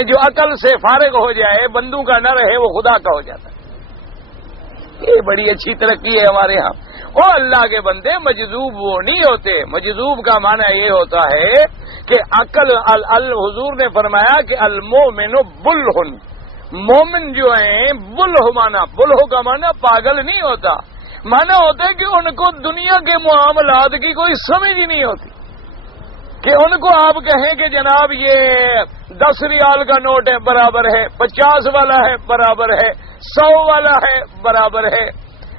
جو عقل سے فارغ ہو جائے، بندوں کا نہ رہے، وہ خدا کا ہو جاتا ہے۔ یہ بڑی اچھی ترقی ہے ہمارے ہاں۔ اور اللہ کے بندے مجذوب وہ نہیں ہوتے، مجذوب کا معنی یہ ہوتا ہے کہ عقل حضور نے فرمایا کہ المومن بلہن، مومن جو ہیں بلہ مانا، بلہ کا معنی پاگل نہیں ہوتا، مانا ہوتا ہے کہ ان کو دنیا کے معاملات کی کوئی سمجھ ہی نہیں ہوتی، کہ ان کو آپ کہیں کہ جناب یہ 10 ریال کا نوٹ ہے برابر ہے، 50 والا ہے برابر ہے، 100 والا ہے برابر ہے،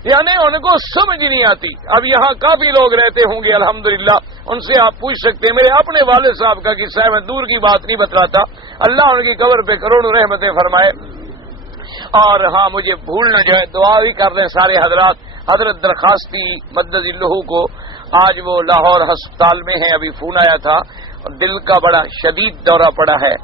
یعنی ان کو سمجھ نہیں آتی۔ اب یہاں کافی لوگ رہتے ہوں گے الحمدللہ، ان سے آپ پوچھ سکتے ہیں۔ میرے اپنے والد صاحب کا قصہ ہے، میں دور کی بات نہیں بتلاتا، اللہ ان کی قبر پہ کروڑوں رحمتیں فرمائے۔ اور ہاں مجھے بھول نہ جائے، دعا بھی کر دیں سارے حضرات۔ حضرت درخواستی مدد اللہ کو آج وہ لاہور ہسپتال میں ہیں، ابھی فون آیا تھا، دل کا بڑا شدید دورہ پڑا ہے،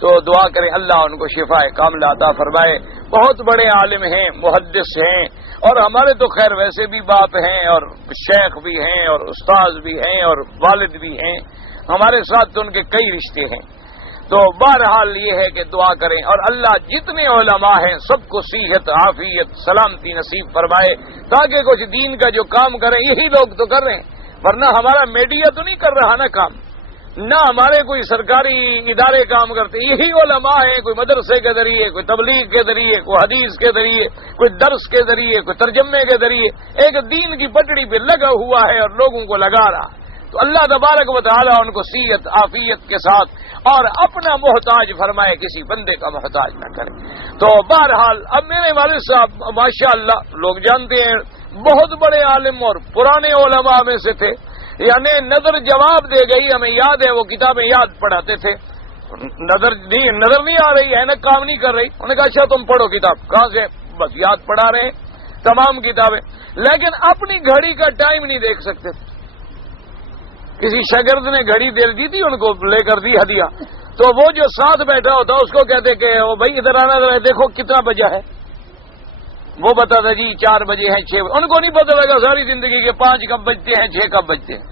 تو دعا کریں اللہ ان کو شفائے کاملہ عطا فرمائے۔ بہت بڑے عالم ہیں، محدث ہیں، اور ہمارے تو خیر ویسے بھی باپ ہیں اور شیخ بھی ہیں اور استاذ بھی ہیں اور والد بھی ہیں، ہمارے ساتھ تو ان کے کئی رشتے ہیں۔ تو بہرحال یہ ہے کہ دعا کریں، اور اللہ جتنے علماء ہیں سب کو صحت، عافیت، سلامتی نصیب فرمائے، تاکہ کچھ دین کا جو کام کریں یہی لوگ تو کر رہے ہیں، ورنہ ہمارا میڈیا تو نہیں کر رہا نا کام، نہ ہمارے کوئی سرکاری ادارے کام کرتے، یہی علماء ہیں، کوئی مدرسے کے ذریعے، کوئی تبلیغ کے ذریعے، کوئی حدیث کے ذریعے، کوئی درس کے ذریعے، کوئی ترجمے کے ذریعے ایک دین کی پٹڑی پہ لگا ہوا ہے اور لوگوں کو لگا رہا۔ تو اللہ تبارک و تعالی ان کو صحت، عافیت کے ساتھ اور اپنا محتاج فرمائے، کسی بندے کا محتاج نہ کرے۔ تو بہرحال اب میرے والد صاحب ماشاءاللہ لوگ جانتے ہیں بہت بڑے عالم اور پرانے علماء میں سے تھے، یعنی نظر جواب دے گئی، ہمیں یاد ہے وہ کتابیں یاد پڑھاتے تھے، نظر نہیں آ رہی ہے نا، کام نہیں کر رہی، انہوں نے کہا اچھا تم پڑھو کتاب، کہاں سے؟ بس یاد پڑھا رہے ہیں تمام کتابیں، لیکن اپنی گھڑی کا ٹائم نہیں دیکھ سکتے۔ کسی شاگرد نے گھڑی دے دی تھی، ان کو لے کر دی ہدیہ، تو وہ جو ساتھ بیٹھا ہوتا اس کو کہتے کہ او بھائی ادھر آنا ذرا دیکھو کتنا بجا ہے، وہ بتاتا جی 4 بجے ہیں 6 بجے، ان کو نہیں پتہ لگا ساری زندگی کے 5 کب بجتے ہیں 6 کب بجتے ہیں۔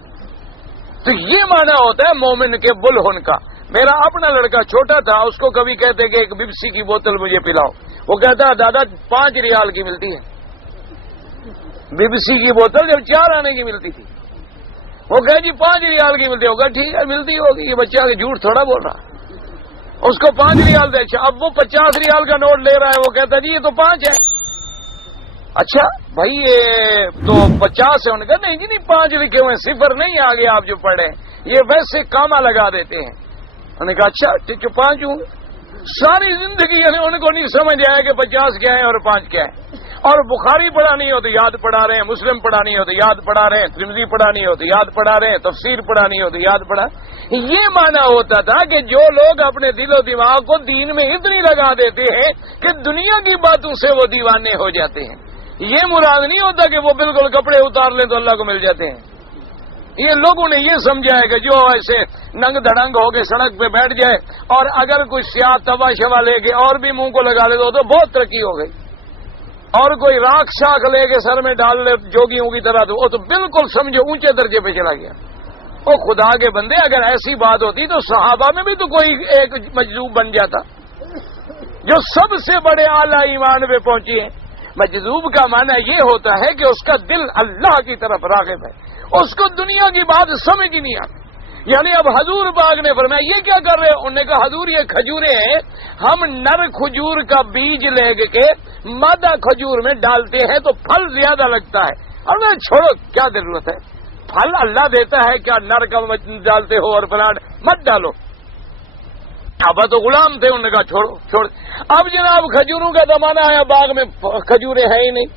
تو یہ معنی ہوتا ہے مومن کے بلہن کا۔ میرا اپنا لڑکا چھوٹا تھا، اس کو کبھی کہتے کہ ایک بپسی کی بوتل مجھے پلاؤ، وہ کہتا ہے دادا 5 ریال کی ملتی ہے بپسی کی بوتل، جب 4 آنے کی ملتی تھی، وہ کہے جی 5 ریال کی ملتی ہوگا، ٹھیک ہے ملتی ہوگی، یہ بچہ کہ جھوٹ تھوڑا بول رہا، اس کو 5 ریال دے۔ اچھا اب وہ 50 ریال کا نوٹ لے رہا ہے، وہ کہتا ہے جی یہ تو 5 ہے۔ اچھا بھائی یہ تو 50 ہے، انہوں نے کہا نہیں جی نہیں 5 لکھے ہوئے، صفر نہیں آگے آپ جو پڑھے، یہ ویسے کاما لگا دیتے ہیں۔ انہوں نے کہا اچھا ٹھیک ہے 5 ہوں۔ ساری زندگی یعنی ان کو نہیں سمجھ آیا کہ 50 کیا ہے اور 5 کیا ہے، اور بخاری پڑھا نہیں ہوتی یاد پڑھا رہے ہیں، مسلم پڑھا نہیں ہوتی یاد پڑھا رہے ہیں، ترمذی پڑھا نہیں ہوتی یاد پڑھا رہے ہیں، تفسیر پڑھا نہیں ہوتی یاد پڑھا۔ یہ معنی ہوتا تھا کہ جو لوگ اپنے دل و دماغ کو دین میں اتنی لگا دیتے ہیں کہ دنیا کی باتوں سے وہ دیوانے ہو جاتے ہیں، یہ مراد نہیں ہوتا کہ وہ بالکل کپڑے اتار لیں تو اللہ کو مل جاتے ہیں۔ یہ لوگوں نے یہ سمجھا ہے کہ جو ایسے ننگ دھڑنگ ہو کے سڑک پہ بیٹھ جائے اور اگر کوئی سیاہ توا شوا لے کے اور بھی منہ کو لگا لے تو بہت ترقی ہو گئی، اور کوئی راکھ شاخ لے کے سر میں ڈال لے جوگیوں کی طرح تو وہ تو بالکل سمجھو اونچے درجے پہ چلا گیا۔ وہ خدا کے بندے اگر ایسی بات ہوتی تو صحابہ میں بھی تو کوئی ایک مجذوب بن جاتا، جو سب سے بڑے اعلیٰ ایمان پہ پہنچی ہیں۔ مجذوب کا معنی یہ ہوتا ہے کہ اس کا دل اللہ کی طرف راغب ہے، اس کو دنیا کی بات سمجھ ہی نہیں آتی۔ یعنی اب حضور پاک نے فرمایا یہ کیا کر رہے ہیں؟ انہوں نے کہا حضور یہ کھجوریں ہیں، ہم نر کھجور کا بیج لے کے مادہ کھجور میں ڈالتے ہیں تو پھل زیادہ لگتا ہے، اور میں چھوڑو کیا ضرورت ہے، پھل اللہ دیتا ہے، کیا نر کا ڈالتے ہو اور پلاٹ مت ڈالو۔ ابا تو غلام تھے، انہوں نے کہا چھوڑ۔ اب جناب کھجوروں کا زمانہ ہے، باغ میں کھجوریں ہیں ہی نہیں۔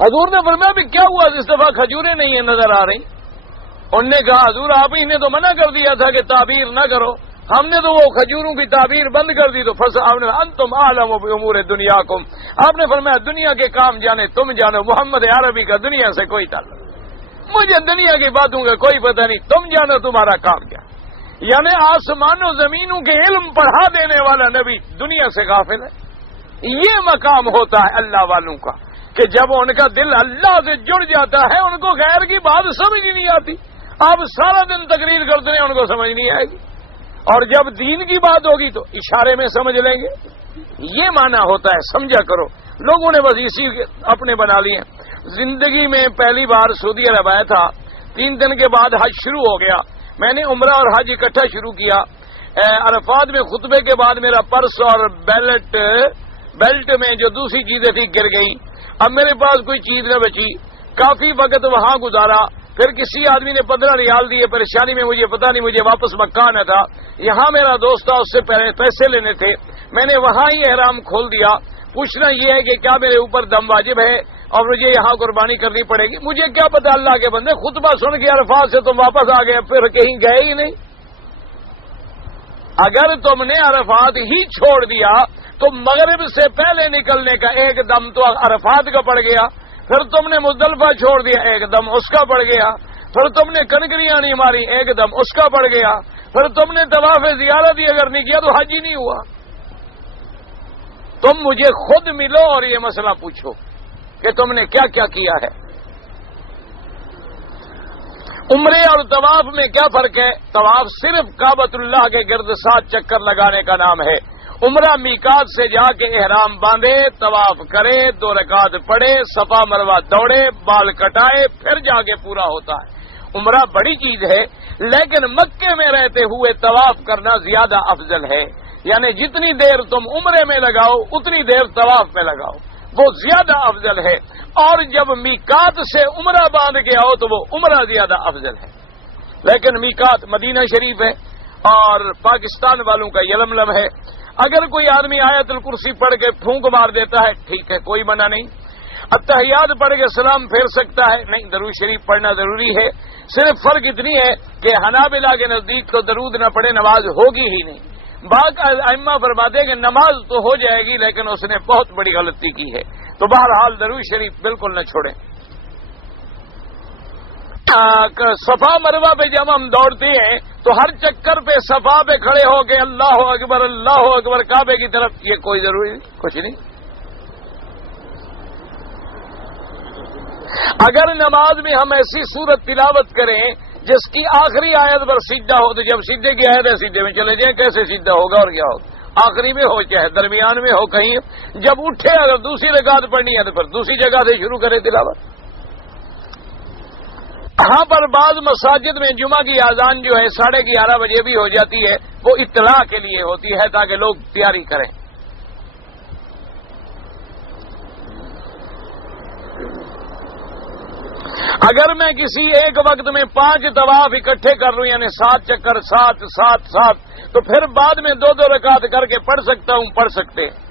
حضور نے فرمایا بھی کیا ہوا اس دفعہ کھجوریں نہیں ہیں نظر آ رہی؟ انہوں نے کہا حضور آپ ہی نے تو منع کر دیا تھا کہ تعبیر نہ کرو، ہم نے تو وہ کھجوروں کی تعبیر بند کر دی، تو انتم اعلم بامور دنیاکم، آپ نے فرمایا دنیا کے کام جانے تم جانو، محمد عربی کا دنیا سے کوئی تعلق، مجھے دنیا کی باتوں کا کوئی پتہ نہیں، تم جانو تمہارا کام کیا۔ یعنی آسمان و زمینوں کے علم پڑھا دینے والا نبی دنیا سے غافل ہے۔ یہ مقام ہوتا ہے اللہ والوں کا کہ جب ان کا دل اللہ سے جڑ جاتا ہے ان کو غیر کی بات سمجھ ہی نہیں آتی، آپ سارا دن تقریر کرتے ہیں ان کو سمجھ نہیں آئے گی، اور جب دین کی بات ہوگی تو اشارے میں سمجھ لیں گے، یہ معنی ہوتا ہے، سمجھا کرو۔ لوگوں نے بس اسی اپنے بنا لیے۔ زندگی میں پہلی بار سعودی عرب آیا تھا، 3 دن کے بعد حج شروع ہو گیا۔ میں نے عمرہ اور حج اکٹھا شروع کیا۔ عرفات میں خطبے کے بعد میرا پرس اور بیلٹ میں جو دوسری چیزیں تھی گر گئی۔ اب میرے پاس کوئی چیز نہ بچی، کافی وقت وہاں گزارا۔ پھر کسی آدمی نے 15 ریال دیے، پریشانی میں مجھے پتا نہیں، مجھے واپس مکہ آنا تھا۔ یہاں میرا دوست تھا، اس سے پہلے پیسے لینے تھے، میں نے وہاں ہی احرام کھول دیا۔ پوچھنا یہ ہے کہ کیا میرے اوپر دم واجب ہے اور مجھے یہاں قربانی کرنی پڑے گی؟ مجھے کیا پتا، اللہ کے بندے، خطبہ سن کے عرفات سے تم واپس آ گئے، پھر کہیں گئے ہی نہیں۔ اگر تم نے عرفات ہی چھوڑ دیا تو مغرب سے پہلے نکلنے کا ایک دم تو عرفات کا پڑ گیا، پھر تم نے مزدلفہ چھوڑ دیا ایک دم اس کا پڑ گیا، پھر تم نے کنکریاں نہیں ماری ایک دم اس کا پڑ گیا، پھر تم نے طواف زیارت ہی اگر نہیں کیا تو حج ہی نہیں ہوا۔ تم مجھے خود ملو اور یہ مسئلہ پوچھو کہ تم نے کیا کیا کیا ہے۔ عمرے اور طواف میں کیا فرق ہے؟ طواف صرف کعبۃ اللہ کے گرد 7 چکر لگانے کا نام ہے۔ عمرہ میقات سے جا کے احرام باندھے، طواف کرے، 2 رکعت پڑھے، صفا مروہ دوڑے، بال کٹائے، پھر جا کے پورا ہوتا ہے۔ عمرہ بڑی چیز ہے، لیکن مکے میں رہتے ہوئے طواف کرنا زیادہ افضل ہے۔ یعنی جتنی دیر تم عمرے میں لگاؤ اتنی دیر طواف میں لگاؤ، وہ زیادہ افضل ہے۔ اور جب میقات سے عمرہ باندھ کے آؤ تو وہ عمرہ زیادہ افضل ہے۔ لیکن میقات مدینہ شریف ہے اور پاکستان والوں کا یلملم ہے۔ اگر کوئی آدمی آیت الکرسی پڑھ کے پھونک مار دیتا ہے ٹھیک ہے، کوئی منع نہیں۔ اتحیات پڑھ کے سلام پھیر سکتا ہے، نہیں، درود شریف پڑھنا ضروری ہے۔ صرف فرق اتنی ہے کہ حنابلہ کے نزدیک تو درود نہ پڑھے نماز ہوگی ہی نہیں۔ بعض ائمہ فرماتے ہیں کہ نماز تو ہو جائے گی لیکن اس نے بہت بڑی غلطی کی ہے۔ تو بہرحال درود شریف بالکل نہ چھوڑیں۔ صفا مروہ پہ جب ہم دوڑتے ہیں تو ہر چکر پہ صفا پہ کھڑے ہو کے اللہ اکبر کعبے کی طرف، یہ کوئی ضروری نہیں، کچھ نہیں۔ اگر نماز میں ہم ایسی صورت تلاوت کریں جس کی آخری آیت پر سجدہ ہو تو جب سجدے کی آیت ہے سجدے میں چلے جائیں، کیسے سجدہ ہوگا اور کیا ہوگا؟ آخری میں ہو چاہے درمیان میں ہو، کہیں جب اٹھے اگر دوسری رکعت پڑھنی ہے تو پھر دوسری جگہ سے شروع کرے تلاوت۔ یہاں پر بعض مساجد میں جمعہ کی اذان جو ہے 11:30 بجے بھی ہو جاتی ہے، وہ اطلاع کے لیے ہوتی ہے تاکہ لوگ تیاری کریں۔ اگر میں کسی ایک وقت میں 5 طواف اکٹھے کر لوں یعنی 7 چکر 7 تو پھر بعد میں 2 رکعت کر کے پڑھ سکتا ہوں، پڑھ سکتے ہیں۔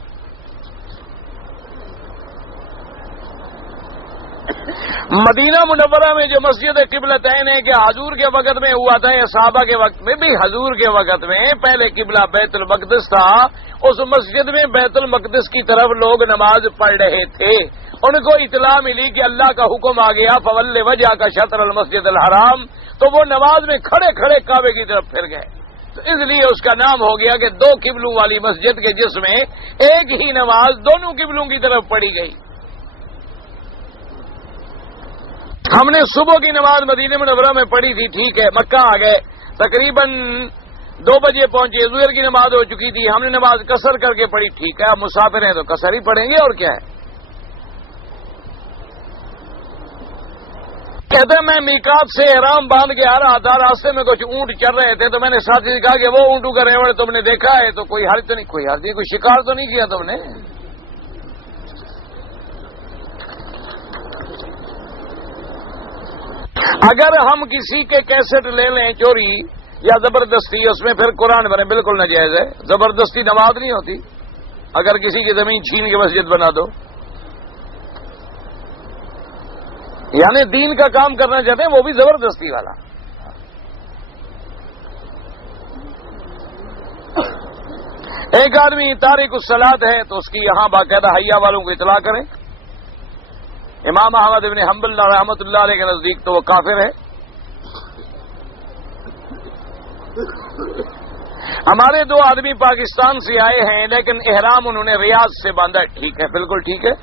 مدینہ منورہ میں جو مسجد قبلتین ہے کہ حضور کے وقت میں ہوا تھا یا صحابہ کے وقت میں بھی؟ حضور کے وقت میں پہلے قبلہ بیت المقدس تھا، اس مسجد میں بیت المقدس کی طرف لوگ نماز پڑھ رہے تھے۔ ان کو اطلاع ملی کہ اللہ کا حکم آ گیا فول وجہ کا شطر المسجد الحرام، تو وہ نماز میں کھڑے کھڑے کعبے کی طرف پھر گئے۔ تو اس لیے اس کا نام ہو گیا کہ 2 قبلوں والی مسجد کے جس میں ایک ہی نماز دونوں قبلوں کی طرف پڑھی گئی۔ ہم نے صبح کی نماز مدینہ منورہ میں پڑھی تھی، ٹھیک ہے، مکہ آ گئے، تقریباً 2 بجے پہنچے، ظہر کی نماز ہو چکی تھی، ہم نے نماز قصر کر کے پڑھی، ٹھیک ہے، اب مسافر ہیں تو قصر ہی پڑھیں گے اور کیا ہے۔ کہتے ہیں میں میقات سے احرام باندھ کے آ رہا تھا، راستے میں کچھ اونٹ چل رہے تھے تو میں نے ساتھی سے کہا کہ وہ اونٹوں کا ریوڑ تم نے دیکھا ہے تو کوئی حرج تو نہیں؟ کوئی حرج نہیں، کوئی شکار تو نہیں کیا تم نے؟ اگر ہم کسی کے کیسٹ لے لیں چوری یا زبردستی، اس میں پھر قرآن بنے، بالکل ناجائز ہے۔ زبردستی نماز نہیں ہوتی۔ اگر کسی کی زمین چھین کے مسجد بنا دو، یعنی دین کا کام کرنا چاہتے ہیں وہ بھی زبردستی والا۔ ایک آدمی تارک الصلاۃ ہے تو اس کی یہاں باقاعدہ حیا والوں کو اطلاع کریں۔ امام احمد بن حنبل رحمۃ اللہ علیہ کے نزدیک تو وہ کافر ہے۔ ہمارے 2 آدمی پاکستان سے آئے ہیں لیکن احرام انہوں نے ریاض سے باندھا، ٹھیک ہے، بالکل ٹھیک ہے۔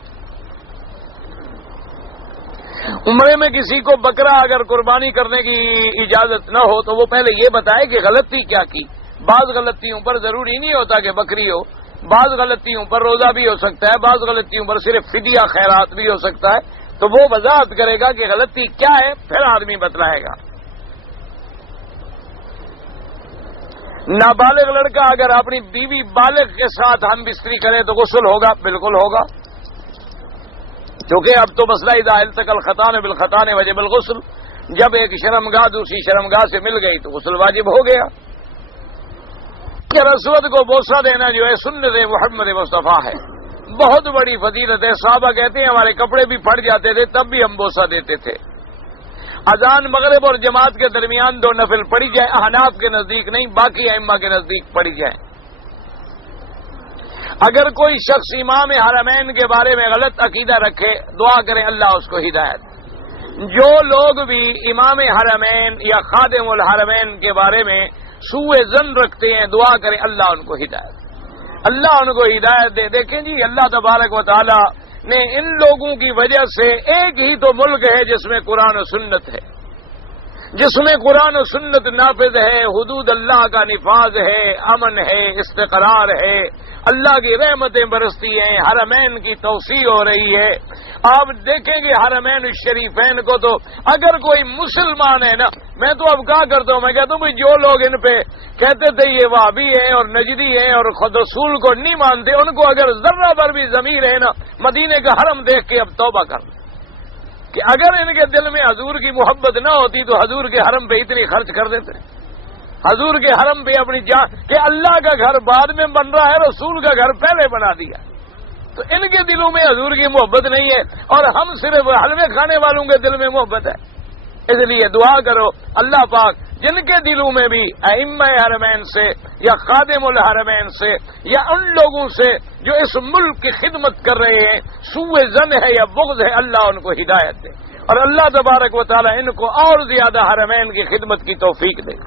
عمرے میں کسی کو بکرا اگر قربانی کرنے کی اجازت نہ ہو تو وہ پہلے یہ بتائے کہ غلطی کیا کی۔ بعض غلطیوں پر ضروری نہیں ہوتا کہ بکری ہو، بعض غلطیوں پر روزہ بھی ہو سکتا ہے، بعض غلطیوں پر صرف فدیہ خیرات بھی ہو سکتا ہے، تو وہ وضاحت کرے گا کہ غلطی کیا ہے، پھر آدمی بتلائے گا۔ نابالغ لڑکا اگر اپنی بیوی بالغ کے ساتھ ہم بستری کرے تو غسل ہوگا؟ بالکل ہوگا، کیونکہ اب تو مسئلہ اذا التقى الخطان بالخطان وجب الغسل، جب ایک شرمگاہ دوسری شرمگاہ سے مل گئی تو غسل واجب ہو گیا۔ کہ رسول کو بوسہ دینا جو ہے سنت محمد مصطفیٰ ہے، بہت بڑی فضیلت ہے۔ صحابہ کہتے ہیں ہمارے کپڑے بھی پھٹ جاتے تھے تب بھی ہم بوسہ دیتے تھے۔ اذان مغرب اور جماعت کے درمیان 2 نفل پڑھی جائے، احناف کے نزدیک نہیں، باقی ائمہ کے نزدیک پڑھی جائے۔ اگر کوئی شخص امام حرمین کے بارے میں غلط عقیدہ رکھے، دعا کریں اللہ اس کو ہدایت۔ جو لوگ بھی امام حرمین یا خادم الحرمین کے بارے میں سوء ظن رکھتے ہیں، دعا کریں اللہ ان کو ہدایت، اللہ ان کو ہدایت دے۔ دیکھیں جی، اللہ تبارک و تعالی نے ان لوگوں کی وجہ سے ایک ہی تو ملک ہے جس میں قرآن و سنت ہے، جس میں قرآن و سنت نافذ ہے، حدود اللہ کا نفاذ ہے، امن ہے، استقرار ہے، اللہ کی رحمتیں برستی ہیں، حرمین کی توسیع ہو رہی ہے۔ آپ دیکھیں گے حرمین الشریفین کو تو اگر کوئی مسلمان ہے نا، میں تو اب کیا کرتا ہوں، میں کہتا ہوں جو لوگ ان پہ کہتے تھے یہ وہابی ہیں اور نجدی ہیں اور خود رسول کو نہیں مانتے، ان کو اگر ذرہ بھر بھی ضمیر ہے نا، مدینے کا حرم دیکھ کے اب توبہ کر، کہ اگر ان کے دل میں حضور کی محبت نہ ہوتی تو حضور کے حرم پہ اتنی خرچ کر دیتے، حضور کے حرم پہ اپنی جان، کہ اللہ کا گھر بعد میں بن رہا ہے، رسول کا گھر پہلے بنا دیا، تو ان کے دلوں میں حضور کی محبت نہیں ہے، اور ہم صرف حلوے کھانے والوں کے دل میں محبت ہے۔ اس لیے دعا کرو اللہ پاک جن کے دلوں میں بھی ائمہ حرمین سے یا خادم الحرمین سے یا ان لوگوں سے جو اس ملک کی خدمت کر رہے ہیں سوء ظن ہے یا بغض ہے، اللہ ان کو ہدایت دے، اور اللہ تبارک و تعالی ان کو اور زیادہ حرمین کی خدمت کی توفیق دے۔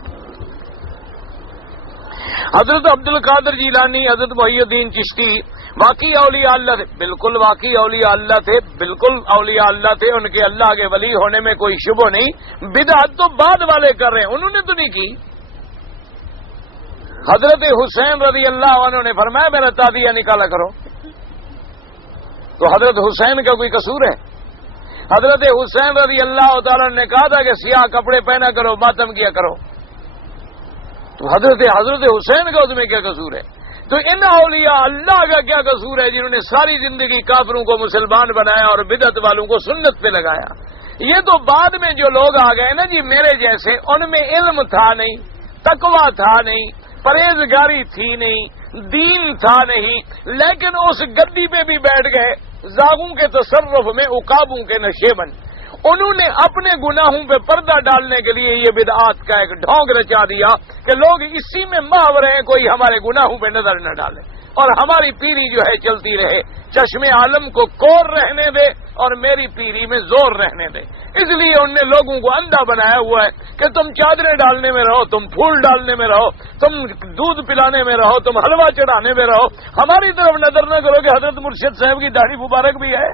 حضرت عبد القادر جیلانی، حضرت محی الدین چشتی واقعی اولیاء اللہ تھے، بالکل واقعی اولیاء اللہ تھے، بالکل اولیاء اللہ تھے، ان کے اللہ کے ولی ہونے میں کوئی شبہ نہیں۔ بدعت تو بعد والے کر رہے ہیں، انہوں نے تو نہیں کی۔ حضرت حسین رضی اللہ عنہ نے فرمایا میرا تادیہ نکالا کرو، تو حضرت حسین کا کوئی قصور ہے؟ حضرت حسین رضی اللہ تعالیٰ نے کہا تھا کہ سیاہ کپڑے پہنا کرو، ماتم کیا کرو، تو حضرت حسین کا اس میں کیا قصور ہے؟ تو ان اولیاء اللہ کا کیا قصور ہے جنہوں نے ساری زندگی کافروں کو مسلمان بنایا اور بدعت والوں کو سنت پہ لگایا؟ یہ تو بعد میں جو لوگ آ گئے نا جی میرے جیسے، ان میں علم تھا نہیں، تقویٰ تھا نہیں، پرہیزگاری تھی نہیں، دین تھا نہیں، لیکن اس گدی پہ بھی بیٹھ گئے، زاغوں کے تصرف میں عقابوں کے نشیبن، انہوں نے اپنے گناہوں پہ پردہ ڈالنے کے لیے یہ بدعات کا ایک ڈھونگ رچا دیا کہ لوگ اسی میں محو رہے، کوئی ہمارے گناہوں پہ نظر نہ ڈالے اور ہماری پیری جو ہے چلتی رہے، چشم عالم کو کور رہنے دے اور میری پیری میں زور رہنے دے۔ اس لیے ان نے لوگوں کو اندھا بنایا ہوا ہے کہ تم چادریں ڈالنے میں رہو، تم پھول ڈالنے میں رہو، تم دودھ پلانے میں رہو، تم حلوہ چڑھانے میں رہو، ہماری طرف نظر نہ کرو کہ حضرت مرشد صاحب کی داڑھی مبارک بھی ہے،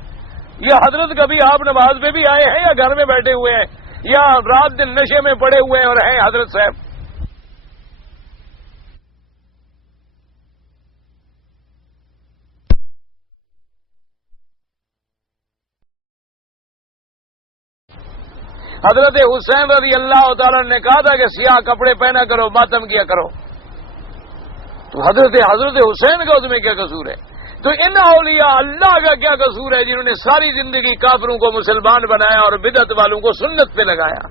یا حضرت کبھی آپ نماز پہ بھی آئے ہیں یا گھر میں بیٹھے ہوئے ہیں یا رات دن نشے میں پڑے ہوئے ہیں اور ہیں حضرت صاحب۔ حضرت حسین رضی اللہ تعالیٰ نے کہا تھا کہ سیاہ کپڑے پہنا کرو، ماتم کیا کرو، تو حضرت حسین کا اس میں کیا قصور ہے؟ تو ان اولیاء اللہ کا کیا قصور ہے جنہوں نے ساری زندگی کافروں کو مسلمان بنایا اور بدعت والوں کو سنت پہ لگایا؟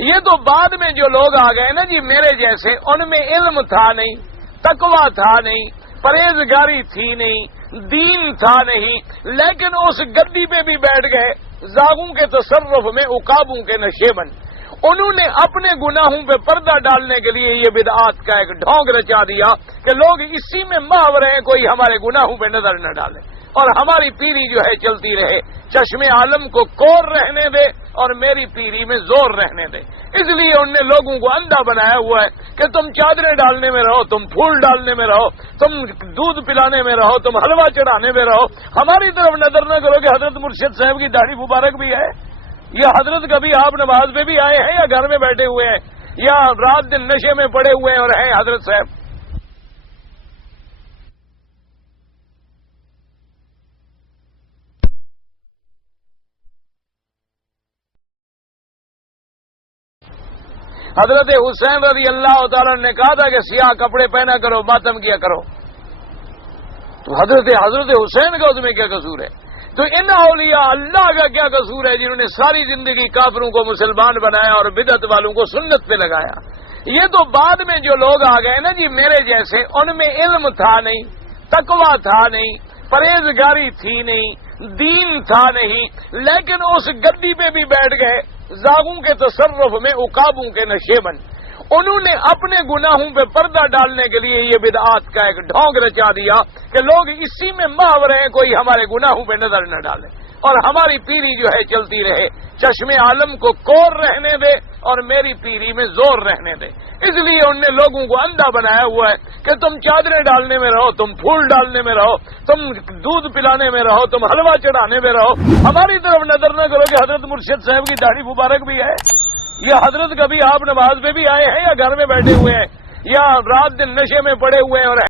یہ تو بعد میں جو لوگ آ گئے نا جی میرے جیسے، ان میں علم تھا نہیں، تقویٰ تھا نہیں، پرہیزگاری تھی نہیں، دین تھا نہیں، لیکن اس گدی پہ بھی بیٹھ گئے، زاغوں کے تصرف میں عقابوں کے نشیبن، انہوں نے اپنے گناہوں پہ پردہ ڈالنے کے لیے یہ بدعات کا ایک ڈھونگ رچا دیا کہ لوگ اسی میں محو رہے، کوئی ہمارے گناہوں پہ نظر نہ ڈالے اور ہماری پیری جو ہے چلتی رہے، چشم عالم کو کور رہنے دے اور میری پیری میں زور رہنے دے۔ اس لیے ان نے لوگوں کو اندھا بنایا ہوا ہے کہ تم چادریں ڈالنے میں رہو، تم پھول ڈالنے میں رہو، تم دودھ پلانے میں رہو، تم حلوہ چڑھانے میں رہو، ہماری طرف نظر نہ کرو کہ حضرت مرشد صاحب کی داڑھی مبارک بھی ہے، یا حضرت کبھی آپ نماز پہ بھی آئے ہیں یا گھر میں بیٹھے ہوئے ہیں یا رات دن نشے میں پڑے ہوئے ہیں اور ہیں حضرت صاحب۔ حضرت حسین رضی اللہ تعالیٰ نے کہا تھا کہ سیاہ کپڑے پہنا کرو، ماتم کیا کرو، تو حضرت حسین کا اس میں کیا قصور ہے؟ تو ان اولیاء اللہ کا کیا قصور ہے جنہوں نے ساری زندگی کافروں کو مسلمان بنایا اور بدعت والوں کو سنت پہ لگایا؟ یہ تو بعد میں جو لوگ آ گئے نا جی میرے جیسے، ان میں علم تھا نہیں، تقویٰ تھا نہیں، پرہیزگاری تھی نہیں، دین تھا نہیں، لیکن اس گدی پہ بھی بیٹھ گئے زاغوں کے تصرف میں، عقابوں کے نشیبن۔ انہوں نے اپنے گناہوں پہ پردہ ڈالنے کے لیے یہ بدعات کا ایک ڈھونگ رچا دیا کہ لوگ اسی میں محو رہے، کوئی ہمارے گناہوں پہ نظر نہ ڈالے اور ہماری پیری جو ہے چلتی رہے، چشم عالم کو کور رہنے دے اور میری پیری میں زور رہنے دے۔ اس لیے انہوں نے لوگوں کو اندھا بنایا ہوا ہے کہ تم چادریں ڈالنے میں رہو، تم پھول ڈالنے میں رہو، تم دودھ پلانے میں رہو، تم حلوہ چڑھانے میں رہو، ہماری طرف نظر نہ کرو کہ حضرت مرشد صاحب کی داڑھی مبارک بھی ہے، یا حضرت کبھی آپ نماز پہ بھی آئے ہیں یا گھر میں بیٹھے ہوئے ہیں یا رات دن نشے میں پڑے ہوئے ہیں اور